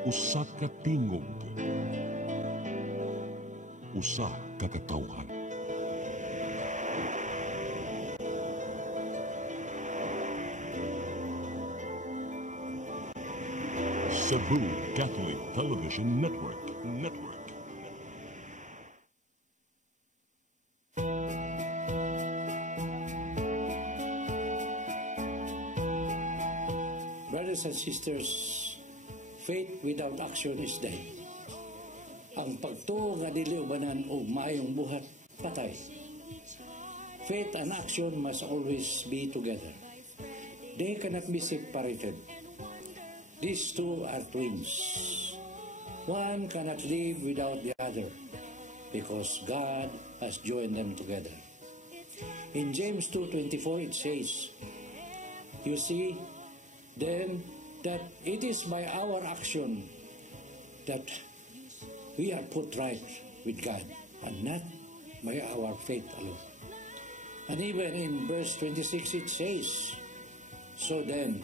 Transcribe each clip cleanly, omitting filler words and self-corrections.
Usa ka tingog, usa ka katawhan. Cebu Catholic Television Network. Brothers and sisters, faith without action is dead. Ang pagtuo nga dili ubanan og maayong buhat patay. Faith and action must always be together. They cannot be separated. These two are twins. One cannot live without the other because God has joined them together. In James 2:24 it says, "You see, then that it is by our action that we are put right with God and not by our faith alone." And even in verse 26 it says, "So then,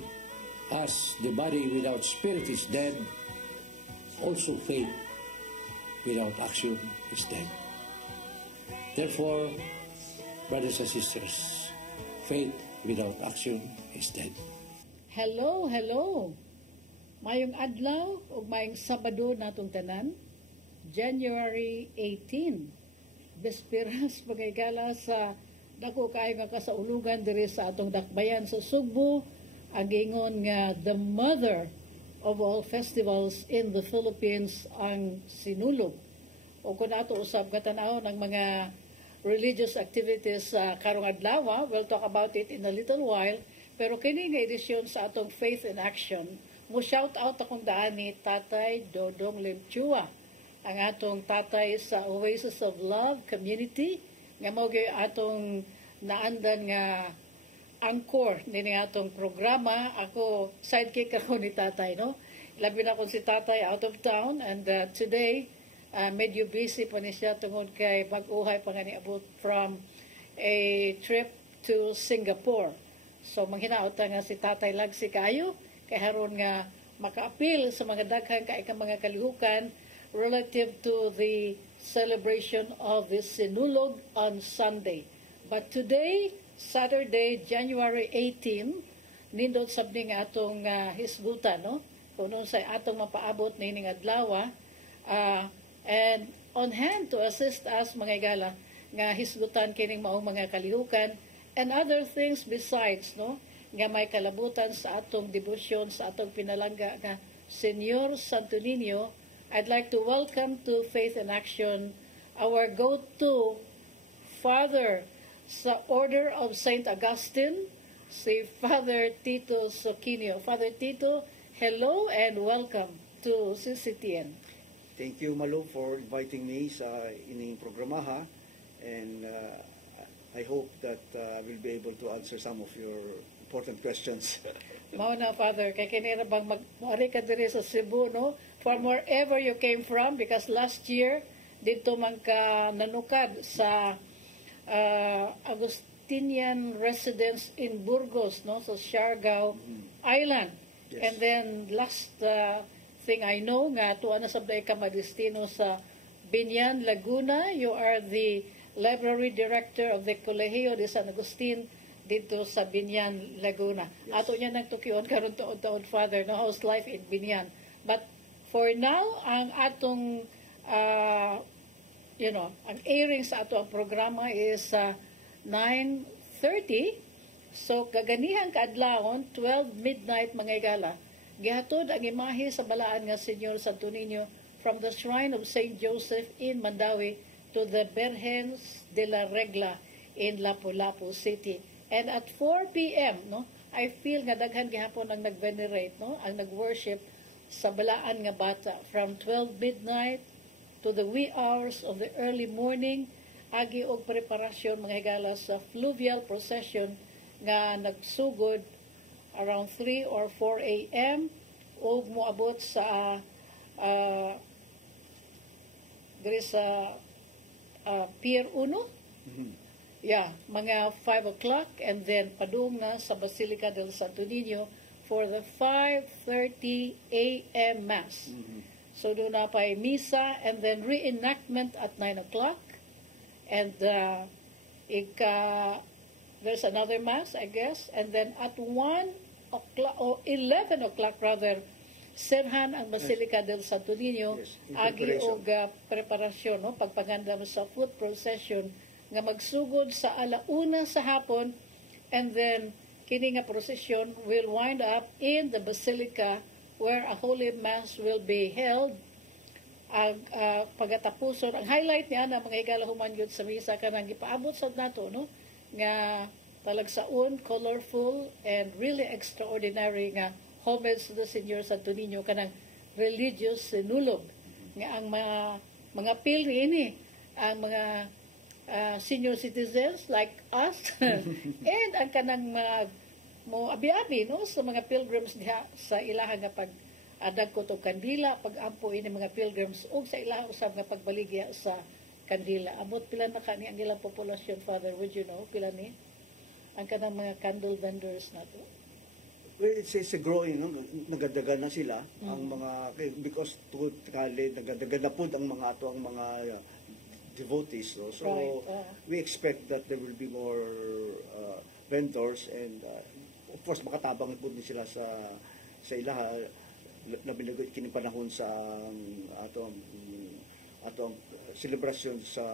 as the body without spirit is dead, also faith without action is dead." Therefore, brothers and sisters, faith without action is dead. Hello. Mayong adlaw o mayong Sabado natong tanan, January 18. Besperas pagigala sa dako kayo nga kasaulugan diri sa atong dakbayan sa Sugbo, ang gingon nga the mother of all festivals in the Philippines ang Sinulog. O kung ato usab katanaw ng mga religious activities sa karong adlaw, we'll talk about it in a little while. Pero kini nga edisyon sa atong Faith in Action, mo shout out akong daan ni Tatay Dodong Limchua, ang atong tatay sa Oasis of Love Community, nga mao gyud atong naandan nga angkor nini atong programa. Ako sidekick ako ni tatay, no? Labi na akong si tatay out of town, and today medyo busy pa ni siya tungod kay mag-uhay pa nga niabot from a trip to Singapore. So manghinaot nga si tatay lagsi kayo kay haron nga maka-appeal sa mga daghang kay mga kalihukan relative to the celebration of the Sinulog on Sunday. But today, Saturday, January 18, nindot sabni nga atong hisgutan, no? Kung sa atong mapaabot na ining adlaw, and on hand to assist us mga igala nga hisgutan kining maong mga kalihukan and other things besides, no? Nga may kalabutan sa atong debosyon sa atong pinalangga nga Señor Santo Niño. I'd like to welcome to Faith in Action our go-to Father sa Order of St. Augustine, si Father Tito Soquinio. Father Tito, hello and welcome to CCTN. Thank you, Malu, for inviting me sa ining programa, and I hope that we'll be able to answer some of your important questions. Mao na, Father, kay kinira bang mag-ari ka diri sa Cebu, no? From wherever you came from, because last year, dito man ka nanukad sa Agustinian residence in Burgos, no? So Siargao Island. Yes. And then last thing I know, nga tuwa na sabday ka madestino sa Binyan, Laguna. You are the library director of the Colegio de San Agustin dito sa Binyan, Laguna. Yes. Ato niya nagtukion karon tuod-tuod, Father, no? How's life in Binyan? But for now, ang atong ang airing sa ato ang programa is 9:30. So kaganihan kaadlawon 12 midnight mga igala. Gihatod ang imahe sa balaan nga Señor Santo Niño from the shrine of Saint Joseph in Mandawi to the Bergens de la Regla in Lapu-Lapu City. And at 4 p.m., no, I feel nga daghan gihapon ang nag-venerate, no, ang nag-worship sa balaan nga bata from 12 midnight to the wee hours of the early morning. Agi og preparasyon mga higala sa fluvial procession nga nagsugod around 3 or 4 a.m. og moabot sa diri sa Pier 1. Yeah, mga 5 o'clock, and then padung na sa Basilica del Santo Niño for the 5:30 a.m. Mass. So doon na pa misa and then reenactment at 9 o'clock. And there's another Mass, I guess. And then at 1 o'clock, or 11 o'clock rather, serhan ang Basilica del Santo Niño, Yes, in agi preparation. og preparasyon, no? Pagpaganda mo sa foot procession, nga magsugod sa 1:00 sa hapon, and then kini nga procession will wind up in the Basilica where a Holy Mass will be held. Ang pagatapuson, ang highlight niya na mga higala human yun sa misa kanang gipaabot sa nato, no? Nga talagsaon, colorful, and really extraordinary nga homage to the Senior Santo Niño kanang religious sinulog nga ang mga pilgrim ang mga senior citizens like us and ang kanang mo abi-abi no sa mga pilgrims diha sa ilaha nga pag adag ko to kandila pag-ampo ini mga pilgrims ug sa ilaha usab nga pagbaligya sa kandila. Abot pila na kani ang ilang populasyon, Father, would you know pila ni ang kanang mga candle vendors nato? Well, it's a growing, no? Nagadagan na sila ang mga, because to kali, nagadagan na po ang mga ato ang mga devotees. No? So, Right, we expect that there will be more vendors and, of course, makatabang po din sila sa ilaha, labi na kini panahon sa ato ang celebration sa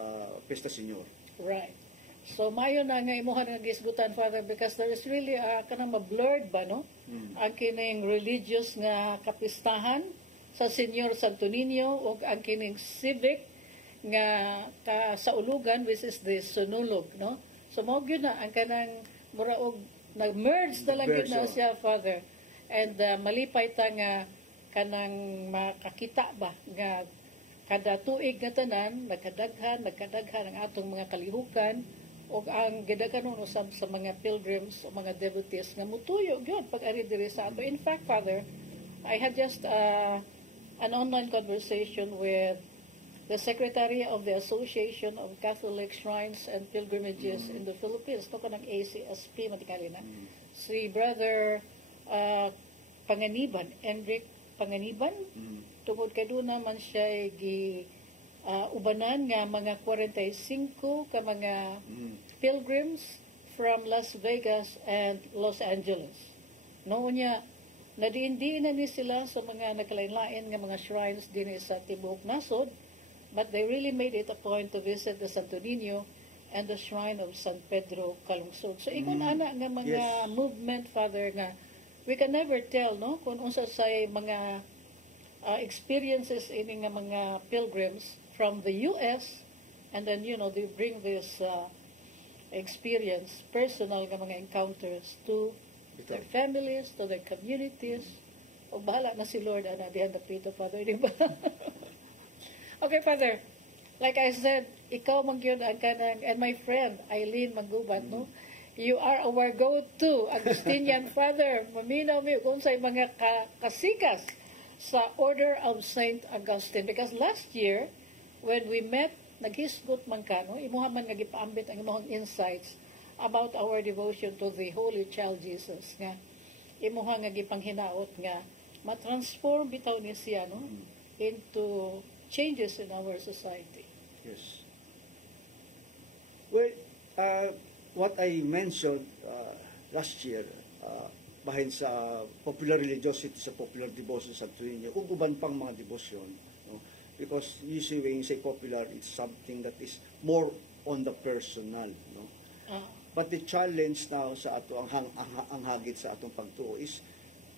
Pesta Senyor. Right. So mayo na nga imuha nga gisgutan, Father, because there is really kanang ma-blurred ba no ang kining religious nga kapistahan sa Senior Santo Niño ug ang kining civic nga saulugan, which is the sunulog, no? So mao gyud na ang kanang mura og nag-merge na lang gyud na siya, Father, and malipay ta nga kanang makakita ba nga kada tuig nga tanan nagkadaghan ang atong mga kalihukan o ang gidaghanon usab sa mga pilgrims o mga devotees nga mutuyo gyud pag-ari diri sa ato. In fact, Father, I had just an online conversation with the Secretary of the Association of Catholic Shrines and Pilgrimages in the Philippines, to kanang ACSP matikali na. Si Brother Panganiban, Enric Panganiban, tungod kay doon naman siya ubanan nga mga 45 ka mga pilgrims from Las Vegas and Los Angeles. Noon niya, nadiin-diin na ni sila sa mga nagkalain-lain nga mga shrines din sa Tibuok Nasod, but they really made it a point to visit the Santo Niño and the shrine of San Pedro Calungsod. So, ikon ana nga mga movement, Father, nga we can never tell, no, kung unsa say mga experiences ini nga mga pilgrims from the U.S. and then, you know, they bring this experience, personal nga mga encounters to their families, to their communities. O bahala na si Lord, diyan na pito, Father, di ba? Okay, Father, like I said, ikaw magyud ang kanang, and my friend, Eileen Manggubat, no? You are our go-to Agustinian Father. Maminaw mi kung sa mga kasikas sa Order of Saint Augustine. Because last year, when we met, naghisgot man ka, no? Imuha man nga gipaambit ang imong insights about our devotion to the Holy Child Jesus. Nga, imuha nga gipanghinaot nga, matransform bitaw ni siya, no? Into changes in our society. Yes. Well, what I mentioned last year, bahin sa popular religiosity, sa popular devotion sa Santo Niño, ug uban pang mga devotion, no? Because usually when you say popular, it's something that is more on the personal, no? But the challenge now sa ato ang hagit sa atong pagtuo is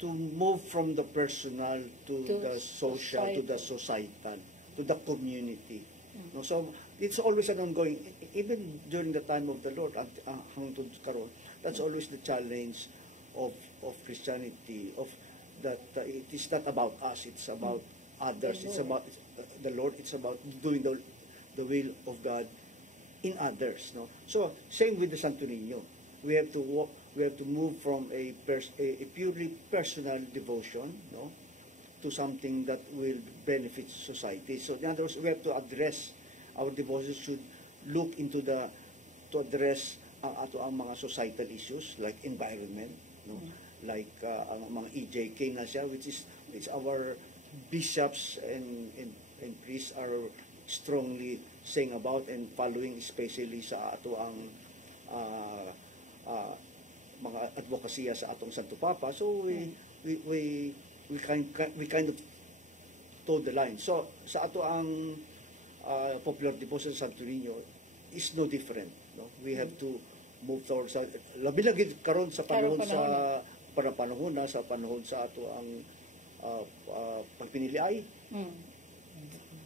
to move from the personal to the social, to the societal, to the community. No, so it's always an ongoing, even during the time of the Lord, hangtod karon, that's always the challenge of Christianity, of that it is not about us, it's about others, it's about the Lord, it's about doing the will of God in others. No, so same with the Santo Niño, we have to move from a purely personal devotion, no, to something that will benefit society. So in other words, we have to address, our devotions should look into to address ang mga societal issues like environment, no? like ang mga EJK na siya, which our bishops and priests are strongly saying about and following, especially sa ato ang mga advokasya sa atong Santo Papa. So we kind of toed the line. So sa ato ang popular devotion sa Santo Niño is no different. No? We have to move towards labi-lagi karon sa panahon sa panahon sa ato ang pagpiniliay.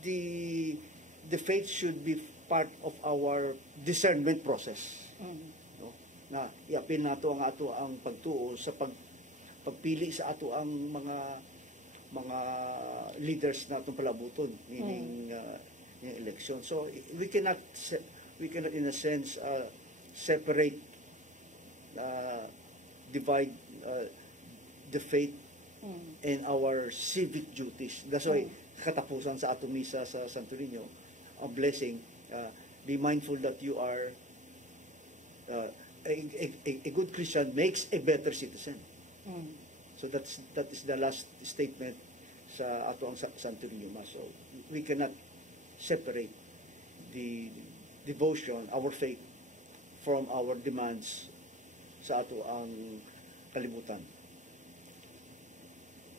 The faith should be part of our discernment process. No? Na iapil nato ang pagtuo sa pagpili sa ato ang mga leaders natong palabuton, meaning yung election. So we cannot in a sense separate, divide the faith and our civic duties. That's why katapusan sa atong misa sa Santo Niño, a blessing, be mindful that you are a good Christian makes a better citizen. So that is the last statement sa ato ang Santo Niño Mass. So we cannot separate the devotion, our faith, from our demands sa ato ang kalibutan.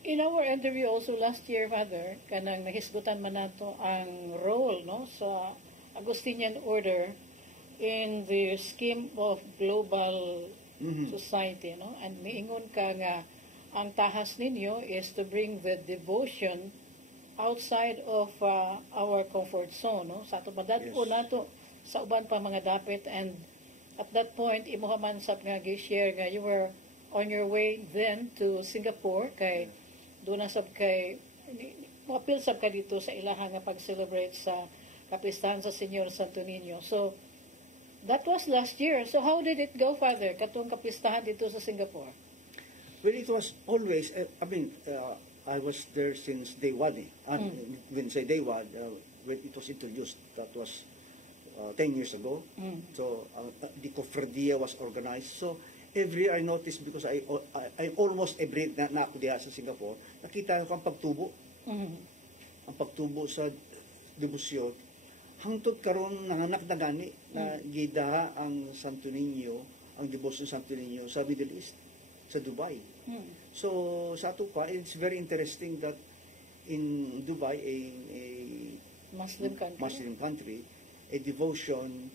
In our interview also last year, Father, kanang nahisgutan man nato ang role, no, sa Augustinian order in the scheme of global society, no? And miingon ka nga ang tahas ninyo is to bring the devotion outside of our comfort zone, no? Sa ato padadko nato sa uban pa mga dapit, and at that point imuha man sab nga gi-share nga you were on your way then to Singapore kay doon na sab kay mapil sab ka dito sa ilaha nga pag-celebrate sa kapistahan sa Señor Santo Niño. So that was last year. So how did it go, Father, katong kapistahan dito sa Singapore? Well, it was always, I was there since day one. When say day one, when it was introduced, that was 10 years ago. So the Cofradia was organized. So every year I noticed, because I almost every na ako diha sa Singapore, nakita ko ang pagtubo. Ang pagtubo sa debosyon. Hangtod karon nanganak na gani na gidaha ang Santo Niño, ang debosyon ng Santo Niño sa Middle East, sa Dubai. So sa ato pa, it's very interesting that in Dubai, a Muslim country, a devotion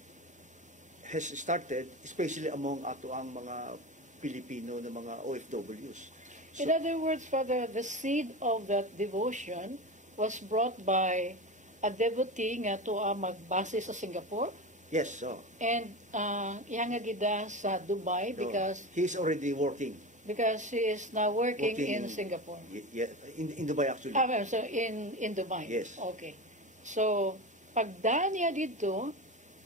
has started, especially among ato ang mga Pilipino na mga OFWs. So, in other words, Father, the seed of that devotion was brought by a devotee nga to magbase sa Singapore. Yes, so. And iya nga gida sa Dubai because he's already working. Because he is now working in Singapore. Yeah, in Dubai actually. So in Dubai. Yes. Okay. So pagdaan niya dito,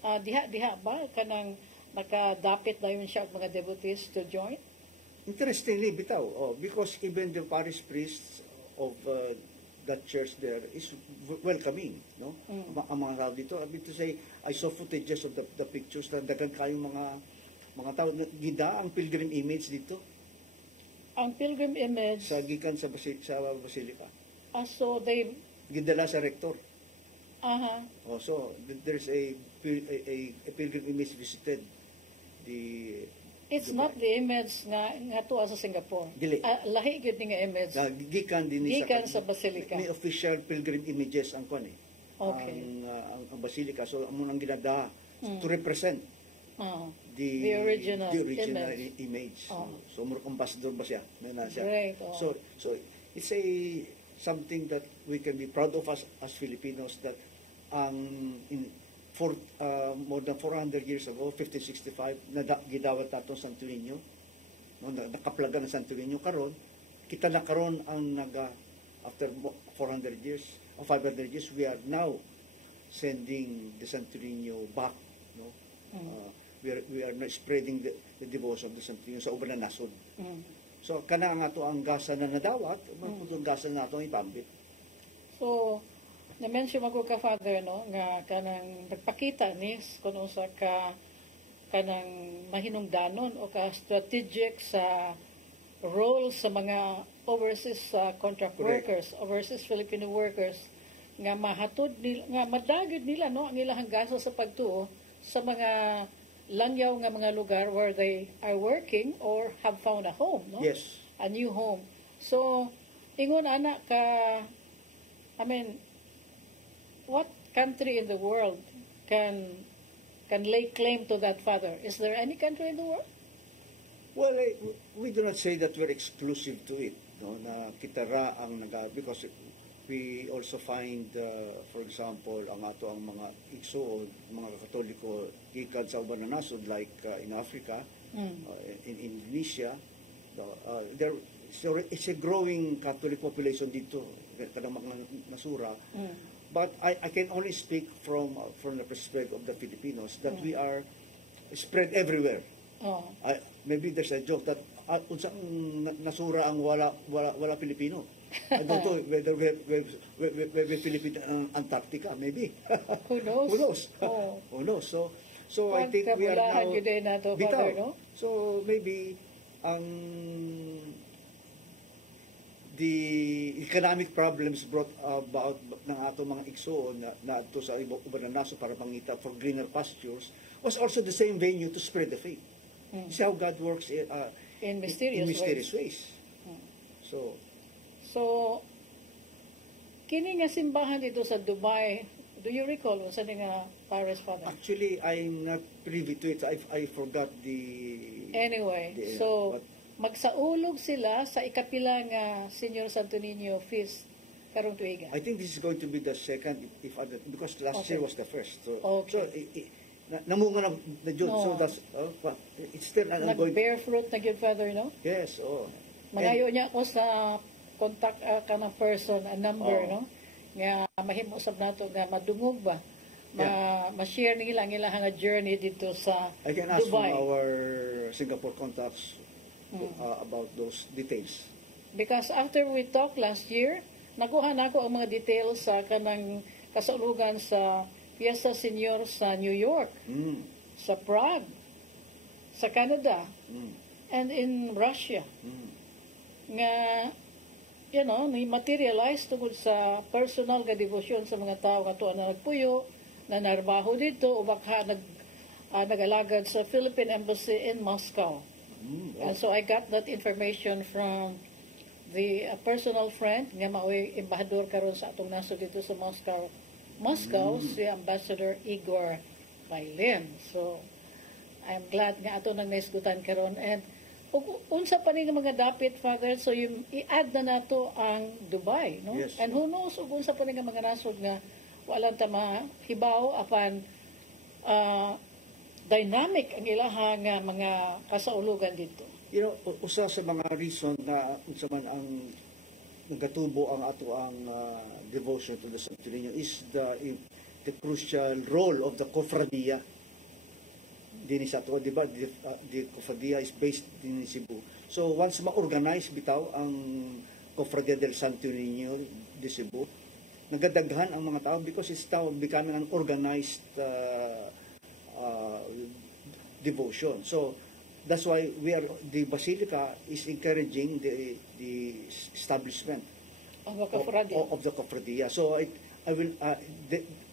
diha ba kanang nakadapit dayon siya og mga devotees to join? Interestingly, bitaw, because even the parish priests of that church there is welcoming, no? Ang mga tao dito, I saw footages of the pictures na dagan kayong mga tao, gida ang pilgrim image dito. Ang pilgrim image sa gikan sa Basilica. So they gidala sa rector. So there's a pilgrim image visited the. It's Dubai. not the image nga tuwa sa Singapore. Dili. Lahi gyud nga image. Gikan din sa Basilica. May official pilgrim images ang kuan Okay. Ang Basilica. So amo nang ginada to represent the original image. So murag ambassador ba siya? Na siya. Great. So it's something that we can be proud of as Filipinos, that more than 400 years ago, 1565, gidawat nato Santo Niño, no, nakaplaga ng Santo Niño karon, kita na karon ang after 400 years or 500 years, we are now sending the Santo Niño back, no. We are now spreading the devotion of the Santo Niño sa ubang na nasod. So kana nga to ang gasa na nadawat, ang gasa na nato ipambit. So na-mention ako ka, Father, no, nga kanang nagpakita ni kuno sa kanang mahinungdanon o ka strategic sa role sa mga overseas contract Correct. workers, overseas Filipino workers nga mahatod nila, nga madagid nila no ang ilang gasto sa pagtuo sa mga langyaw nga mga lugar where they are working or have found a home, no? Yes. A new home. So ingon ana ka, I mean, what country in the world can lay claim to that father? Is there any country in the world? Well, we do not say that we're exclusive to it, no, na kita ra ang because we also find, for example, ang ato ang mga igsoon, mga Katoliko, gikan sa uban na nasod, like in Africa, in Indonesia, so it's a growing Catholic population dito, kadang mga nasura. But I can only speak from the perspective of the Filipinos that we are spread everywhere. Oh. Maybe there's a joke that unsang nasura ang wala Pilipino. I don't know whether we Philippine Antarctica, maybe. Who knows? Who knows? Oh. Who knows? So I think we are now bitaw. Father, no? So maybe the economic problems brought about ng ato mga igsoon na ato sa uban na naso para mangita for greener pastures was also the same venue to spread the faith. See how God works In mysterious ways. So, kini nga simbahan dito sa Dubai, do you recall unsa ni nga Paris, Father? Actually, I'm not privy to it. I forgot the... Anyway, so magsaulog sila sa ikapila nga Senior Santo Niño feast karong tuiga. I think this is going to be the second, because last year was the first. So, Okay. namunga na June. No. So that's, it's still an ongoing... Nag-bear fruit na gyud, Father, no? Yes, oh. Magayo niya ako sa contact ka ng person, a number, Oh. no? Nga mahimosab nato nga madungog ba? Ma-share nila ang ilang nga journey dito sa I can ask Dubai. from our Singapore contacts about those details. Because after we talked last year, nakuha na ako ang mga details sa kanang kasulugan sa Fiesta Senior sa New York, sa Prague, sa Canada, and in Russia. Nga, ni materialize tungkol sa personal nga devotion sa mga tao kato na nagpuyo, na narbaho dito, o baka nag-alagad sa Philippine Embassy in Moscow. And so I got that information from the personal friend nga maoy embahador karon sa atong naso dito sa Moscow, si Ambassador Igor Bailin. So I'm glad nga ato nang naisgutan karon. And unsa pa ni mga dapit, Father, so yung i-add na nato ang Dubai, no? Yes. And who knows ug unsa pa ni mga nasod nga walang tama hibaw apan dynamic ang ilahang mga kasaulugan dito. Usa sa mga reason na unsa man ang nagatubo ang ato ang devotion to the Santo Niño is the crucial role of the cofradia din sa ato, di ba? The cofradia is based din in Cebu. So once ma-organize bitaw ang Cofradia del Santo Niño de Cebu, nagadaghan ang mga tao because it's now becoming an organized devotion. So that's why the Basilica is encouraging the establishment Ang Cofradia. of the Cofradia. So I will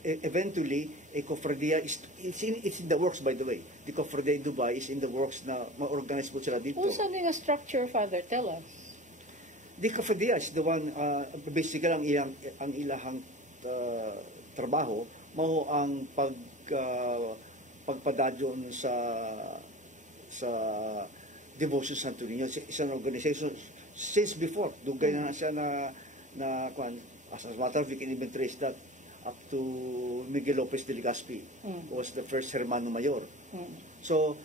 eventually a Cofradia it's in the works, by the way. The Cofradia in Dubai is in the works na ma-organize po sila dito. Unsa ni nga structure, Father? Tell us. The Cofradia is the one basically ang ilahang trabaho mao ang pagpadadyon sa Devotion Santo Niño. It's an organization since before. Dugay na siya na as a matter of we can even trace that up to Miguel Lopez de Legazpi, who was the first Hermano Mayor. So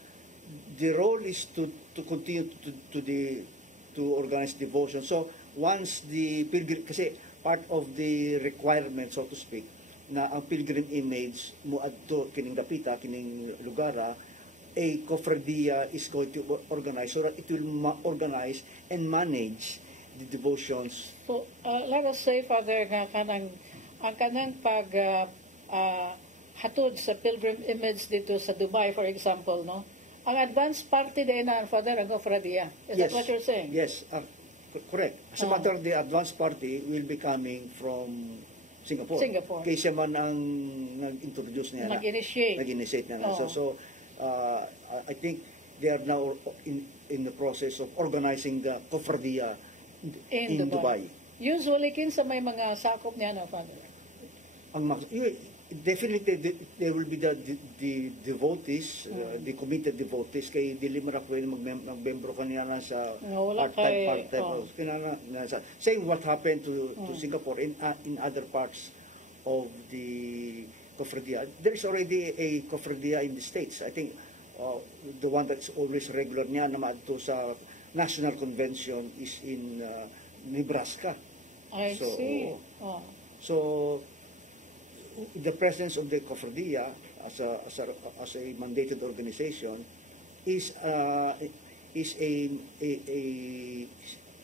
the role is to continue to organize devotion. So once the pilgrim, kasi part of the requirement, so to speak, na ang pilgrim image mo adto kining dapita kining lugara, a cofradia is going to organize so that it will organize and manage the devotions. So, let us say, Father, nga ang kanang hatod sa pilgrim image dito sa Dubai, for example, no? Ang advance party din na, Father, ang Cofradia. Is that what you're saying? Yes, correct. As a matter, the advance party will be coming from Singapore. Singapore. Kaya siya man ang nag-introduce niya. Nag-initiate. Niya na. Oo. So, I think they are now in the process of organizing the Cofradia in Dubai. Usually, kinsa may mga sakop niya na, Father? Definitely, there will be the devotees, the committed devotees. Kay dili man ako magbembro kanina na sa Wala part-time. Saying what happened to Singapore in other parts of the Cofradia. There is already a Cofradia in the States. I think the one that's always regular niya na maadto sa National Convention is in Nebraska. I see. So, the presence of the Cofradia as a mandated organization is an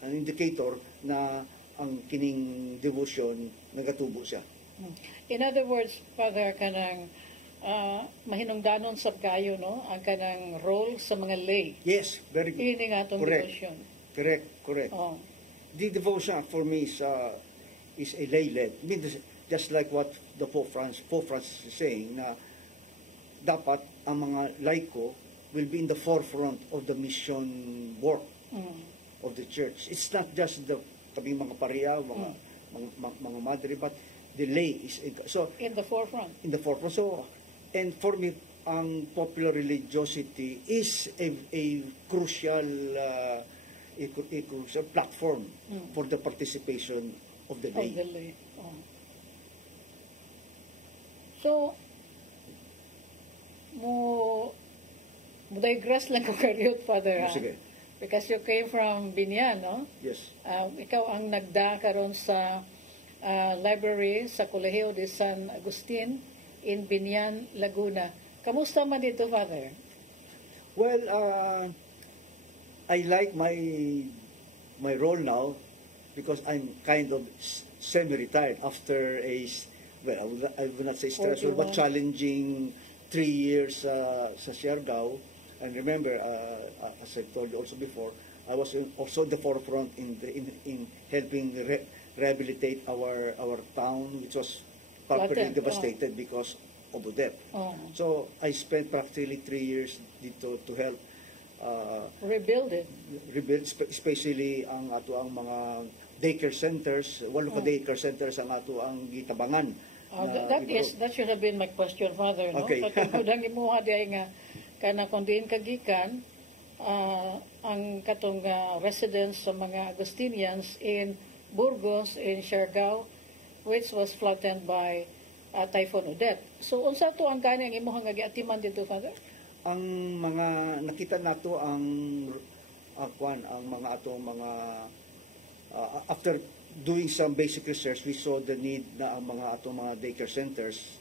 indicator na ang kining devotion nagatubo siya. In other words, Father, kanang mahinungdanon sab kayo, no? Ang kanang role sa mga lay. Yes, very good. Ini nga itong devotion. Correct. The devotion for me is a lay-led. I mean, just like what the Pope Francis is saying, na dapat ang mga laiko will be in the forefront of the mission work of the church. It's not just the kaming mga pariya, mga madre, but the lay is so in the forefront. So, and for me, ang popular religiosity is a crucial platform for the participation of the lay. So, mo digress lang ko karyot, Father. Sige. Because you came from Binyan, no? Yes. Ikaw ang nagda karon sa library sa Colegio de San Agustin in Binyan, Laguna. Kamusta man dito, Father? Well, I like my role now because I'm kind of semi-retired after I will not say stressful, but challenging 3 years sa Siargao. And remember, as I told you also before, I was also in the forefront in helping rehabilitate our town, which was properly devastated because of Odette. So I spent practically 3 years dito to help rebuild, especially ang mga daycare centers. 8 ka daycare centers ang ang gitabangan. That should have been my question, Father. No? Okay. Katungod ang imuha diay nga kana kung diin kagikan ang katong residents sa mga Agustinians in Burgos, in Siargao, which was flattened by Typhoon Odette. So unsa to ang kanang imuha nga giatiman dito, Father? Ang mga nakita nato ang mga atong mga after doing some basic research, we saw the need na ang mga atong mga daycare centers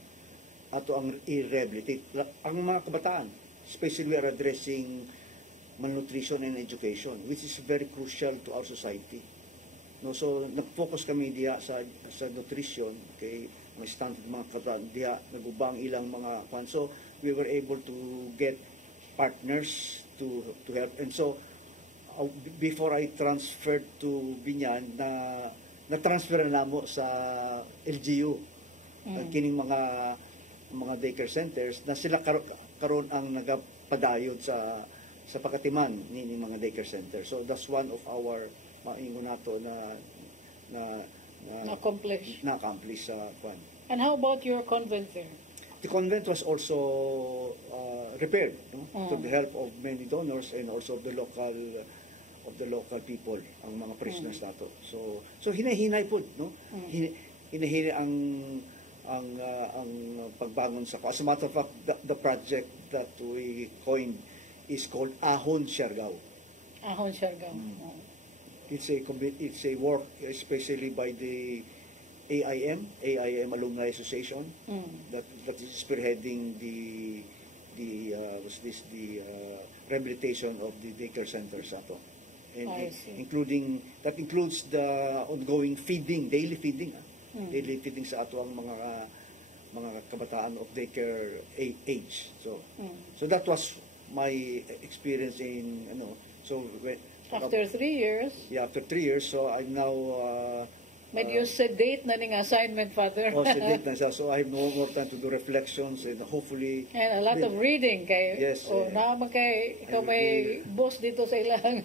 ato ang i-rehabilitate ang mga kabataan, especially we are addressing malnutrition and education, which is very crucial to our society. No, so nag-focus kami diha sa nutrition, kay mga standard mga kabataan diha nagubang ilang mga kwan. So we were able to get partners to help, and so before I transferred to Binyan, na-transfer na mo sa LGU, kining mga daycare centers, na sila karon ang nagapadayod sa pagkatiman ni mga daycare centers. So that's one of our maingon nato na accomplish sa kwan. And how about your convent there? The convent was also repaired, no? To the help of many donors and also of the local people, ang mga prisoners nato. So hinahinay po, no? Hinahinay ang pagbangon sa. As a matter of fact, the project that we coined is called Ahon Siargao. Ahon Siargao. It's a work especially by the AIM Alumni Association, that is spearheading the rehabilitation of the daycare centers ato. And includes the ongoing daily feeding sa ato ang mga kabataan of daycare age. So that was my experience in, so when, After 3 years, after 3 years, so I'm now medyo sedate na ning assignment, Father. sedate na siya. So I have no more time to do reflections and hopefully And a lot of reading kay Yes, naman kay ikaw I will may boss dito sa ilang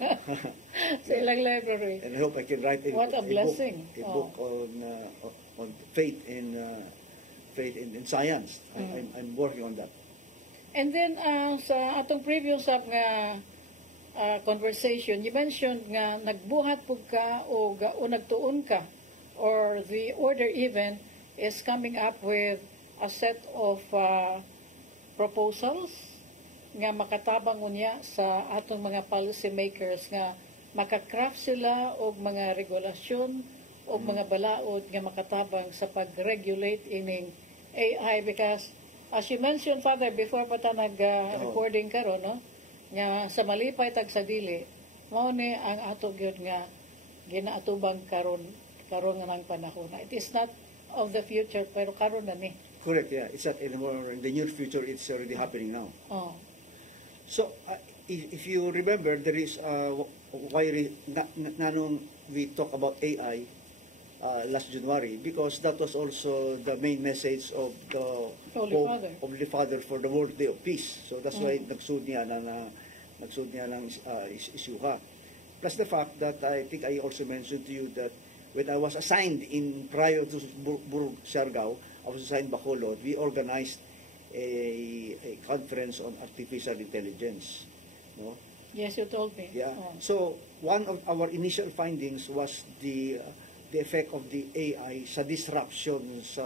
sa ilang library. and I hope I can write What a blessing. book on faith in science. I'm working on that. And then sa atong previous nga conversation, you mentioned nga nagbuhat pug ka o nagtuon ka, or the order even is coming up with a set of proposals nga makatabang unya sa atong mga policy makers nga makakraft sila og mga regulasyon o mga balaod nga makatabang sa pag-regulate ining AI, because as you mentioned, Father, before pa ta nag-recording karon, no, nga sa malipay tag sa dili, mao ni ang ato gyud nga ginaatubang karon nga nang panahon. It is not of the future, pero karon na ni. Correct, yeah. It's not anymore in the near future. It's already happening now. Oh. So, if you remember, there is nanong we talk about AI last January, because that was also the main message of the Holy Father for the World Day of Peace. So that's why nagsud niya ng isyuha. Plus the fact that I think I also mentioned to you that when I was assigned prior to Burug Siargao, I was assigned Bacolod, we organized a conference on artificial intelligence. No? Yes, you told me. Yeah. Oh. So one of our initial findings was the effect of the AI sa disruption sa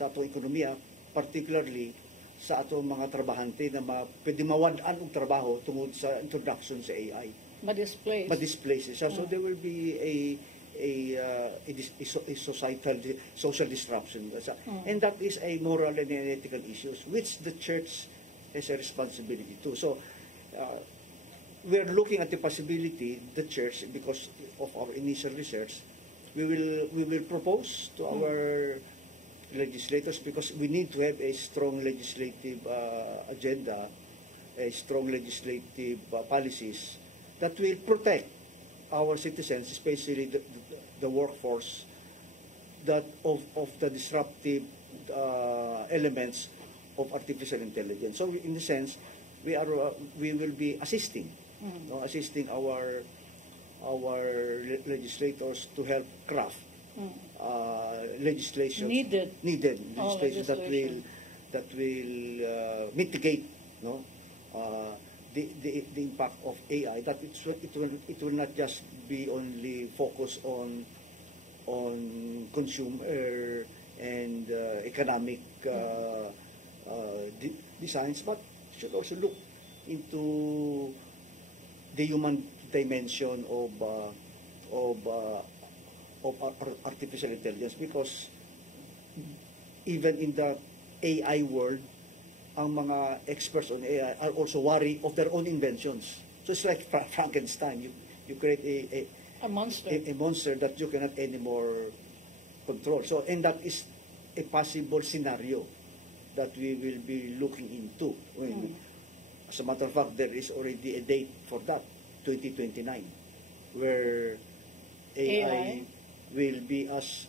atong ekonomiya, particularly sa atong mga trabahante na pwede mawad-an og trabaho tungod sa introduction sa AI. Ma-displace siya. So there will be a social disruption. And that is a moral and ethical issues which the church has a responsibility to. So we are looking at the possibility, the church, because of our initial research, we will propose to our legislators, because we need to have a strong legislative agenda, a strong legislative policies that will protect our citizens, especially the workforce, that of the disruptive elements of artificial intelligence. So in the sense, we will be assisting, assisting our legislators to help craft legislation needed legislation that will mitigate the impact of AI, that it will not just be only focused on consumer and economic designs, but should also look into the human dimension of artificial intelligence, because even in the AI world, ang mga experts on AI are also worried of their own inventions. So it's like Frankenstein. You create a monster. A monster that you cannot anymore control. So, and that is a possible scenario that we will be looking into. As a matter of fact, there is already a date for that, 2029, where AI will be as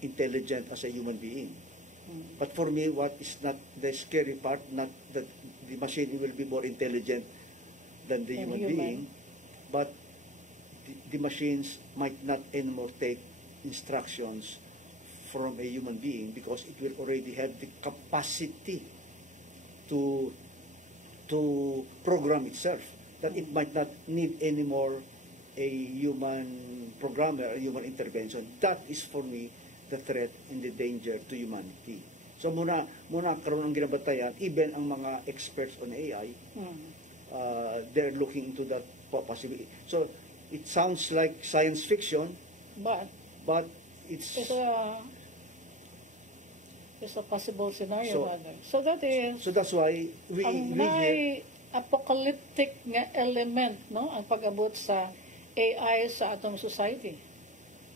intelligent as a human being. But for me, what is not the scary part, not that the machine will be more intelligent than the human being, but the machines might not anymore take instructions from a human being, because it will already have the capacity to program itself, that it might not need anymore a human programmer, a human intervention. That is for me the threat and the danger to humanity. So muna karon ang ginabatayan, even ang mga experts on AI, they're looking into that possibility. So it sounds like science fiction, but it's a possible scenario. So that's why we may apocalyptic nga element, no, ang pag-abot sa AI sa atong society.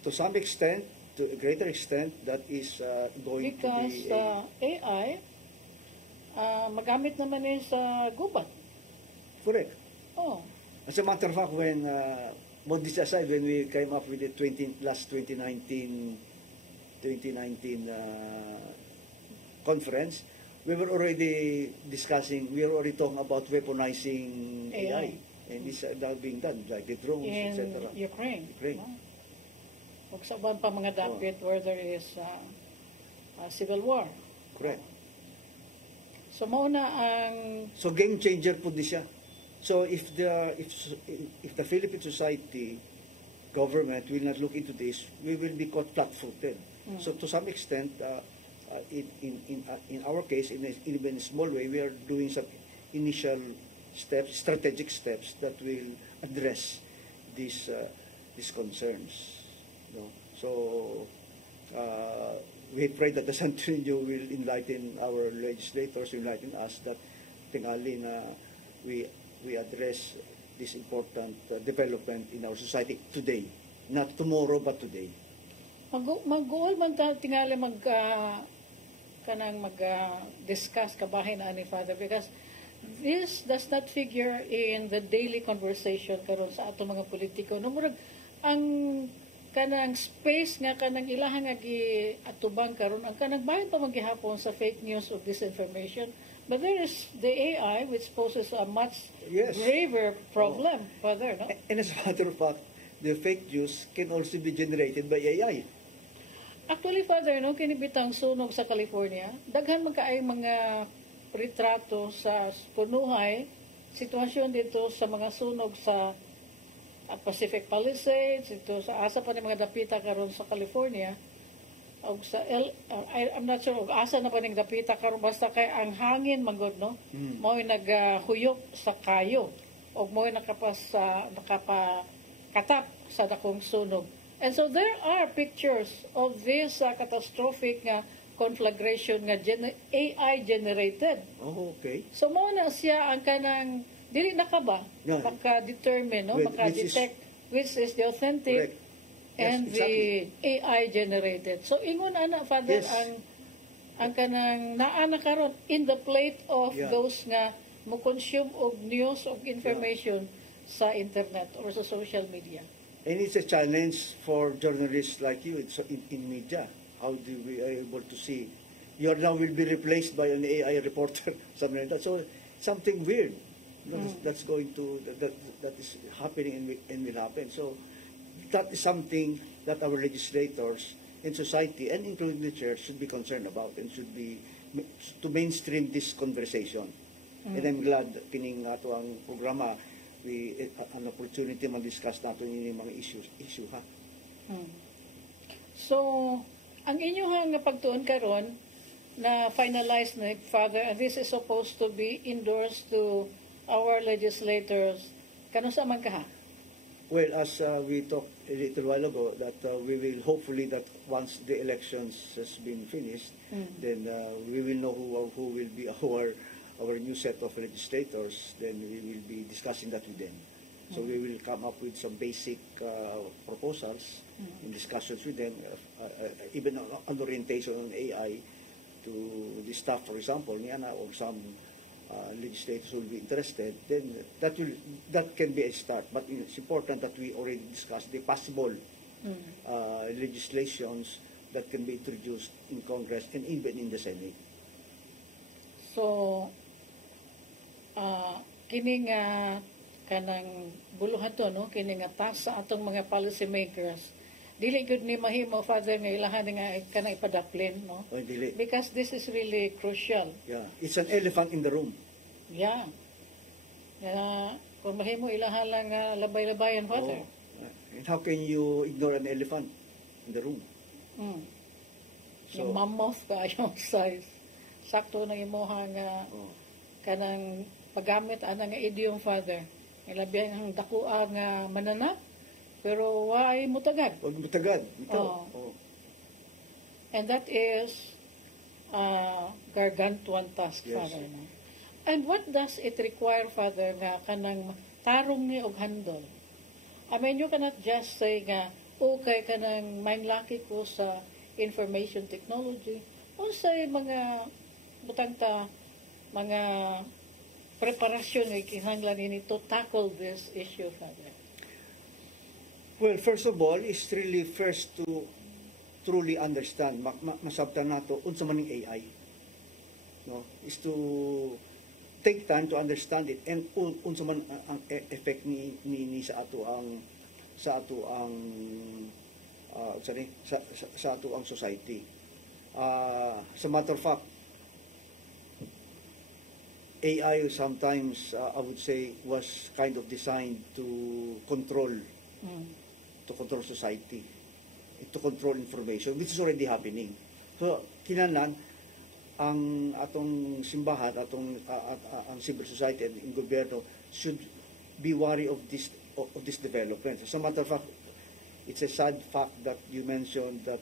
To some extent, to a greater extent, that is going to be AI magamit naman sa gubat. Correct. Oh. As a matter of fact, when, modesty aside, when we came up with the 2019 conference, we were already discussing, we were already talking about weaponizing AI. And it's now being done, like the drones, In etc. Ukraine. Ukraine. No? Ug sa uban pa mga dapit where there is civil war. Correct. So mauna ang So game changer po di siya. So if the Philippine society, government will not look into this, we will be caught flat-footed. So to some extent, in our case, in even a small way, we are doing some initial steps, strategic steps that will address these concerns. No? So we pray that the Santo Niño will enlighten our legislators, enlighten us that tingali na we address this important development in our society today, not tomorrow but today. mag-goal man ta tingali discuss kabahin ani Father, because this does not figure in the daily conversation karon sa ato mga politiko. No, murag ang kanang space nga kanang ilahang nga atubang karon ang kanang bahin pa maghihapon sa fake news or disinformation. But there is the AI, which poses a much graver problem, Father, no? And as a matter of fact, the fake news can also be generated by AI. Actually, Father, no, kinibitang sunog sa California, daghan man kaay mga retrato sa punuhay, sitwasyon dito sa mga sunog sa Pacific Palisades, ito sa asa pa ni mga dapita karon sa California, o sa I'm not sure og asa na pa ning dapita karon, basta kay ang hangin manggod, no? Mao'y naghuyop sa kayo og mao'y nakapakatap sa dakong sunog. And so there are pictures of this catastrophic conflagration nga AI generated. Oh, okay. So mo na siya ang kanang dili na ka ba maka-determine, no, maka-detect which is the authentic and the AI generated. So ingon ana, Father, ang kanang naana karon in the plate of those nga mo consume og news og information sa internet or sa social media. And it's a challenge for journalists like you in media. How do we are able to see? You now will be replaced by an AI reporter, something like that. So something weird that's going to that is happening and will happen. So that is something that our legislators in society and including the church should be concerned about and should be to mainstream this conversation. And I'm glad kining ato ang programa an opportunity mag-discuss natin yung mga issue ha. So, ang inyong nga pagtuon karon na finalized na, Father, and this is supposed to be endorsed to our legislators, kano sa man kaha? Well, as we talked a little while ago, that we will hopefully that once the elections has been finished, then we will know who will be our new set of legislators, then we will be discussing that with them. So we will come up with some basic proposals in discussions with them, even an orientation on AI to the staff, for example, or some legislators who will be interested, then that can be a start. But it's important that we already discuss the possible legislations that can be introduced in Congress and even in the Senate. So, kining kanang buluhan to, no, kining task sa atong mga policy makers, dili gud ni mahimo, Father, nga ilahan nga kanang ipadaplin, no? Oh, dili. Because this is really crucial. Yeah, it's an elephant in the room. Yeah. Kung mahimo ilahan lang labay-labayan, Father. And how can you ignore an elephant in the room? Yung mammoth ka yung size. Sakto na imuha nga kanang paggamit ana nga idiom, Father. Ilabi ang dakua nga mananap, pero why mutagad? Huwag mutagad. And that is gargantuan task, Father. No? And what does it require, Father, nga kanang tarong ni og handol? I mean, you cannot just say nga, okay, kanang mainlaki ko sa information technology, o sa mga butang ta, mga preparasyon nga kinahanglan ini to tackle this issue, Father? Well, first of all, is really first to truly understand, masabtan nato unsa man ning AI. No, is to take time to understand it and unsa man ang effect ni sa ato ang sa ato ang society. As a matter of fact, AI sometimes I would say was kind of designed to control society, to control information, which is already happening. So kinahanglan ang atong simbahan, ang civil society and gobyerno should be wary of this development. As a matter of fact, it's a sad fact that you mentioned that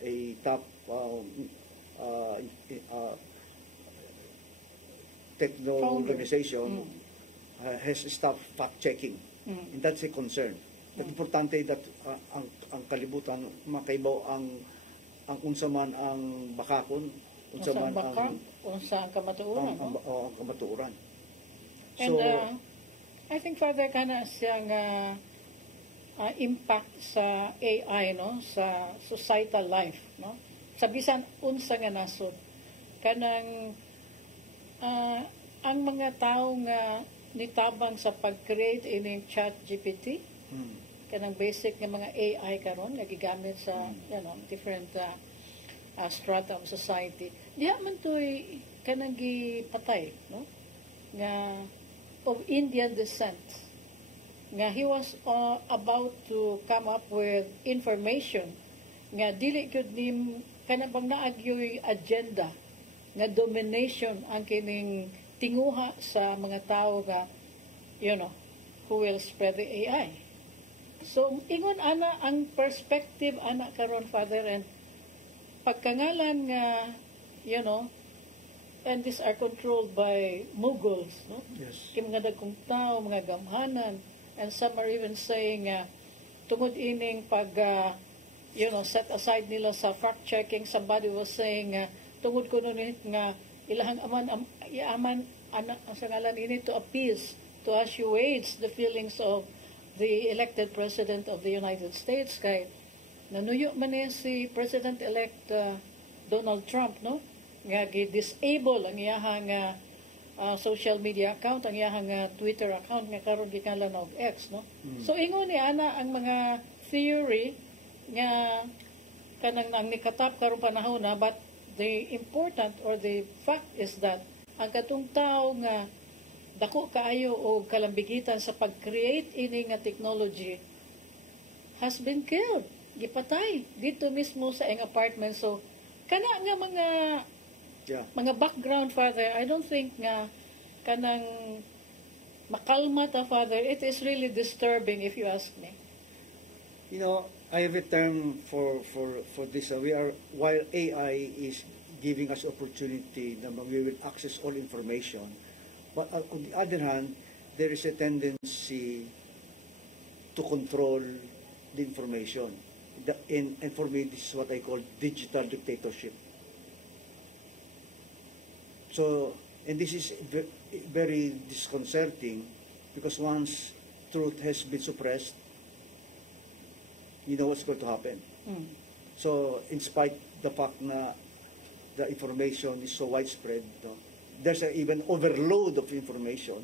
a top techno organization has stopped fact-checking. And that's a concern. But importante that ang kalibutan makaibaw ang unsa man ang bakakon, unsa man ang kamatuoran. ang kamatuoran. And So, I think, Father, kana siyang impact sa AI, no, sa societal life, no, sa bisan unsa nga nasod kanang ang mga tao nga nitabang sa pag-create ining ChatGPT, kanang basic nga mga AI karon nga gigamit sa different strata of society, diha man to'y kanang gipatay, no, nga of Indian descent, nga he was about to come up with information nga dili gyud nim kanang bang naagyoy agenda nga domination ang kining tinguha sa mga tao nga who will spread the AI. So ingon ana ang perspective ana karon, Father, and pagkangalan nga and these are controlled by mughals, no? yes. Kay mga dagkong tao, mga gamhanan, and some are even saying tungod ining pag set aside nila sa fact checking, somebody was saying tungod ko nun nga ilahang iaman ang sangalan ini to appease, to assuage the feelings of the elected President of the United States. Kay nanuyo man si President-elect Donald Trump, no, nga gi-disable ang iyahang social media account, ang iyahang Twitter account nga karon gikanlan og X, no. So ingon ni ana ang mga theory nga kanang ang nikatap karon panahon na, but the important or the fact is that ang katong tao nga dako kaayo o kalambigitan sa pag-create ini nga technology has been killed, gipatay dito mismo sa iyang apartment. So kana nga mga background, Father, I don't think nga kanang makalma ta, Father. It is really disturbing if you ask me. I have a term for this. While AI is giving us opportunity that we will access all information, but on the other hand, there is a tendency to control the information. And for me, this is what I call digital dictatorship. So, and this is very disconcerting because once truth has been suppressed, you know what's going to happen. So, in spite the fact na the information is so widespread, there's even overload of information,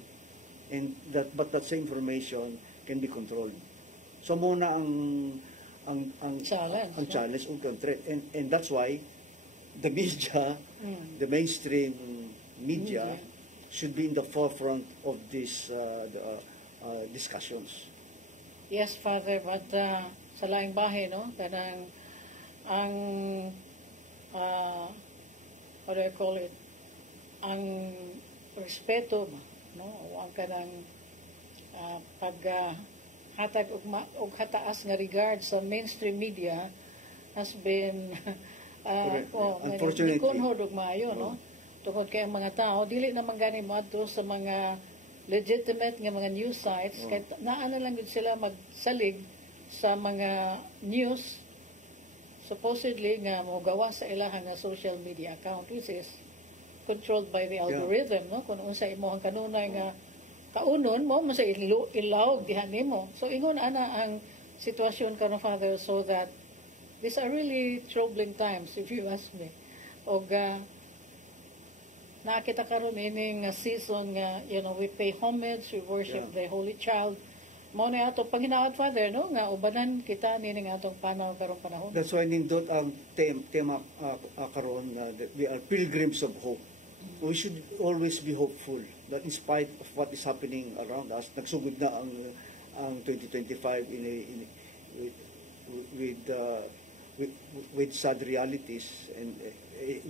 but that same information can be controlled. So muna ang challenge and that's why the media, the mainstream media should be in the forefront of these discussions. Yes, Father, but sa laing bahay, no, kanang ang how do I call it, ang respeto, no, o ang kanang paghatag og hataas nga regard sa mainstream media has been unfortunately kunhod og maayo, no, tungod kay ang mga tao dili naman gani moadto sa mga legitimate nga mga news sites, kay naana lang gud sila magsalig sa mga news supposedly nga mogawa sa ilahang nga social media account, which is controlled by the algorithm, no? Kung unsa imo ang kanunay nga kaunon mo, mo sa ilawog dihan nimo. So ingon ana ang sitwasyon karon, Father, so that these are really troubling times, if you ask me. Og nakita karon ining season nga, we pay homage, we worship the Holy Child. Mao na ato panghinaot, Father, no, nga ubanan kita nining atong panaw karong panahon. That's why nindot ang tema karon that we are pilgrims of hope. We should always be hopeful that in spite of what is happening around us, nagsugod na ang 2025 with sad realities, and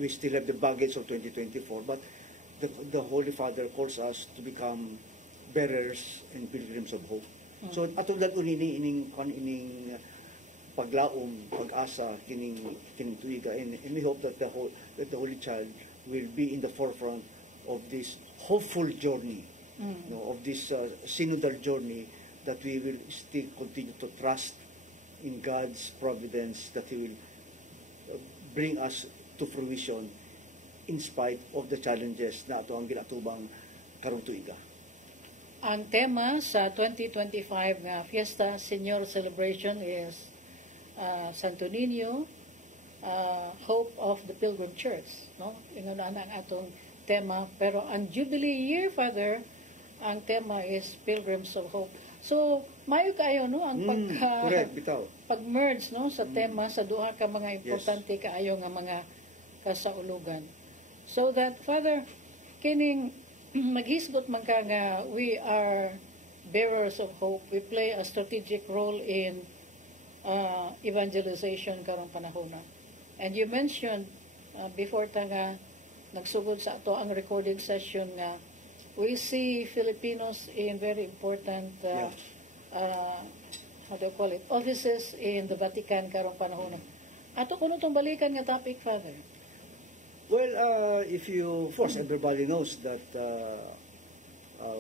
we still have the baggage of 2024, but the Holy Father calls us to become bearers and pilgrims of hope. So atulad ining paglaom, pag-asa kining tuiga, and we hope that the Holy Child will be in the forefront of this hopeful journey, of this synodal journey, that we will still continue to trust in God's providence, that He will bring us to fruition in spite of the challenges na ato ang ginatubang karong tuiga. Ang tema sa 2025 nga Fiesta Senior Celebration is Santo Niño, Hope of the Pilgrim Church, no? Ingon ana ang atong tema, pero ang Jubilee year, Father, ang tema is Pilgrims of Hope. So, mayo kayo, no, ang correct, bitaw. Pag-merge, no, sa tema sa duha ka mga importante kaayo nga mga kasaulugan. So that, Father, kining maghisgot man ka nga we are bearers of hope. We play a strategic role in evangelization karong panahon. And you mentioned before ta nga nagsugod sa ato ang recording session nga we see Filipinos in very important how do you call it, offices in the Vatican karong panahon. Ato kuno tong balikan nga topic, Father. Well, of course, everybody knows that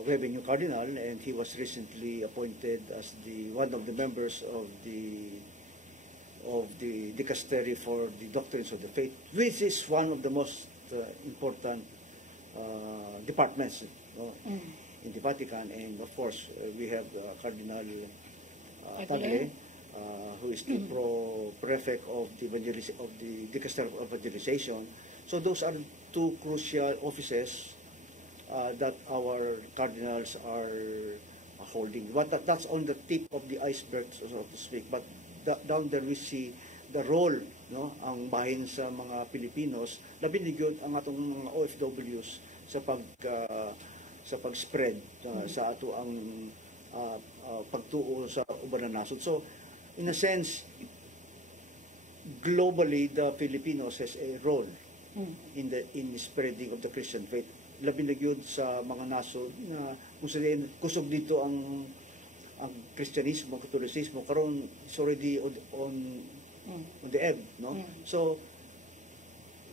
we have a new cardinal, and he was recently appointed as one of the members of the dicastery for the doctrines of the faith, which is one of the most important departments in the Vatican. And of course, we have Cardinal Tagle, who is the prefect of the dicastery of evangelization. So those are two crucial offices that our cardinals are holding. But that's on the tip of the iceberg, so to speak. But down there we see the role, no, ang bahin sa mga Pilipinos, labi ni gyud ang atong mga OFWs sa pag-spread sa ato ang pagtuo sa uban na nasod. So in a sense, globally the Filipinos has a role in the spreading of the Christian faith. Labi na gyud sa mga nasod na kung saan kusog dito ang Kristyanismo, Catholicismo, karon it's already on the ebb, no? So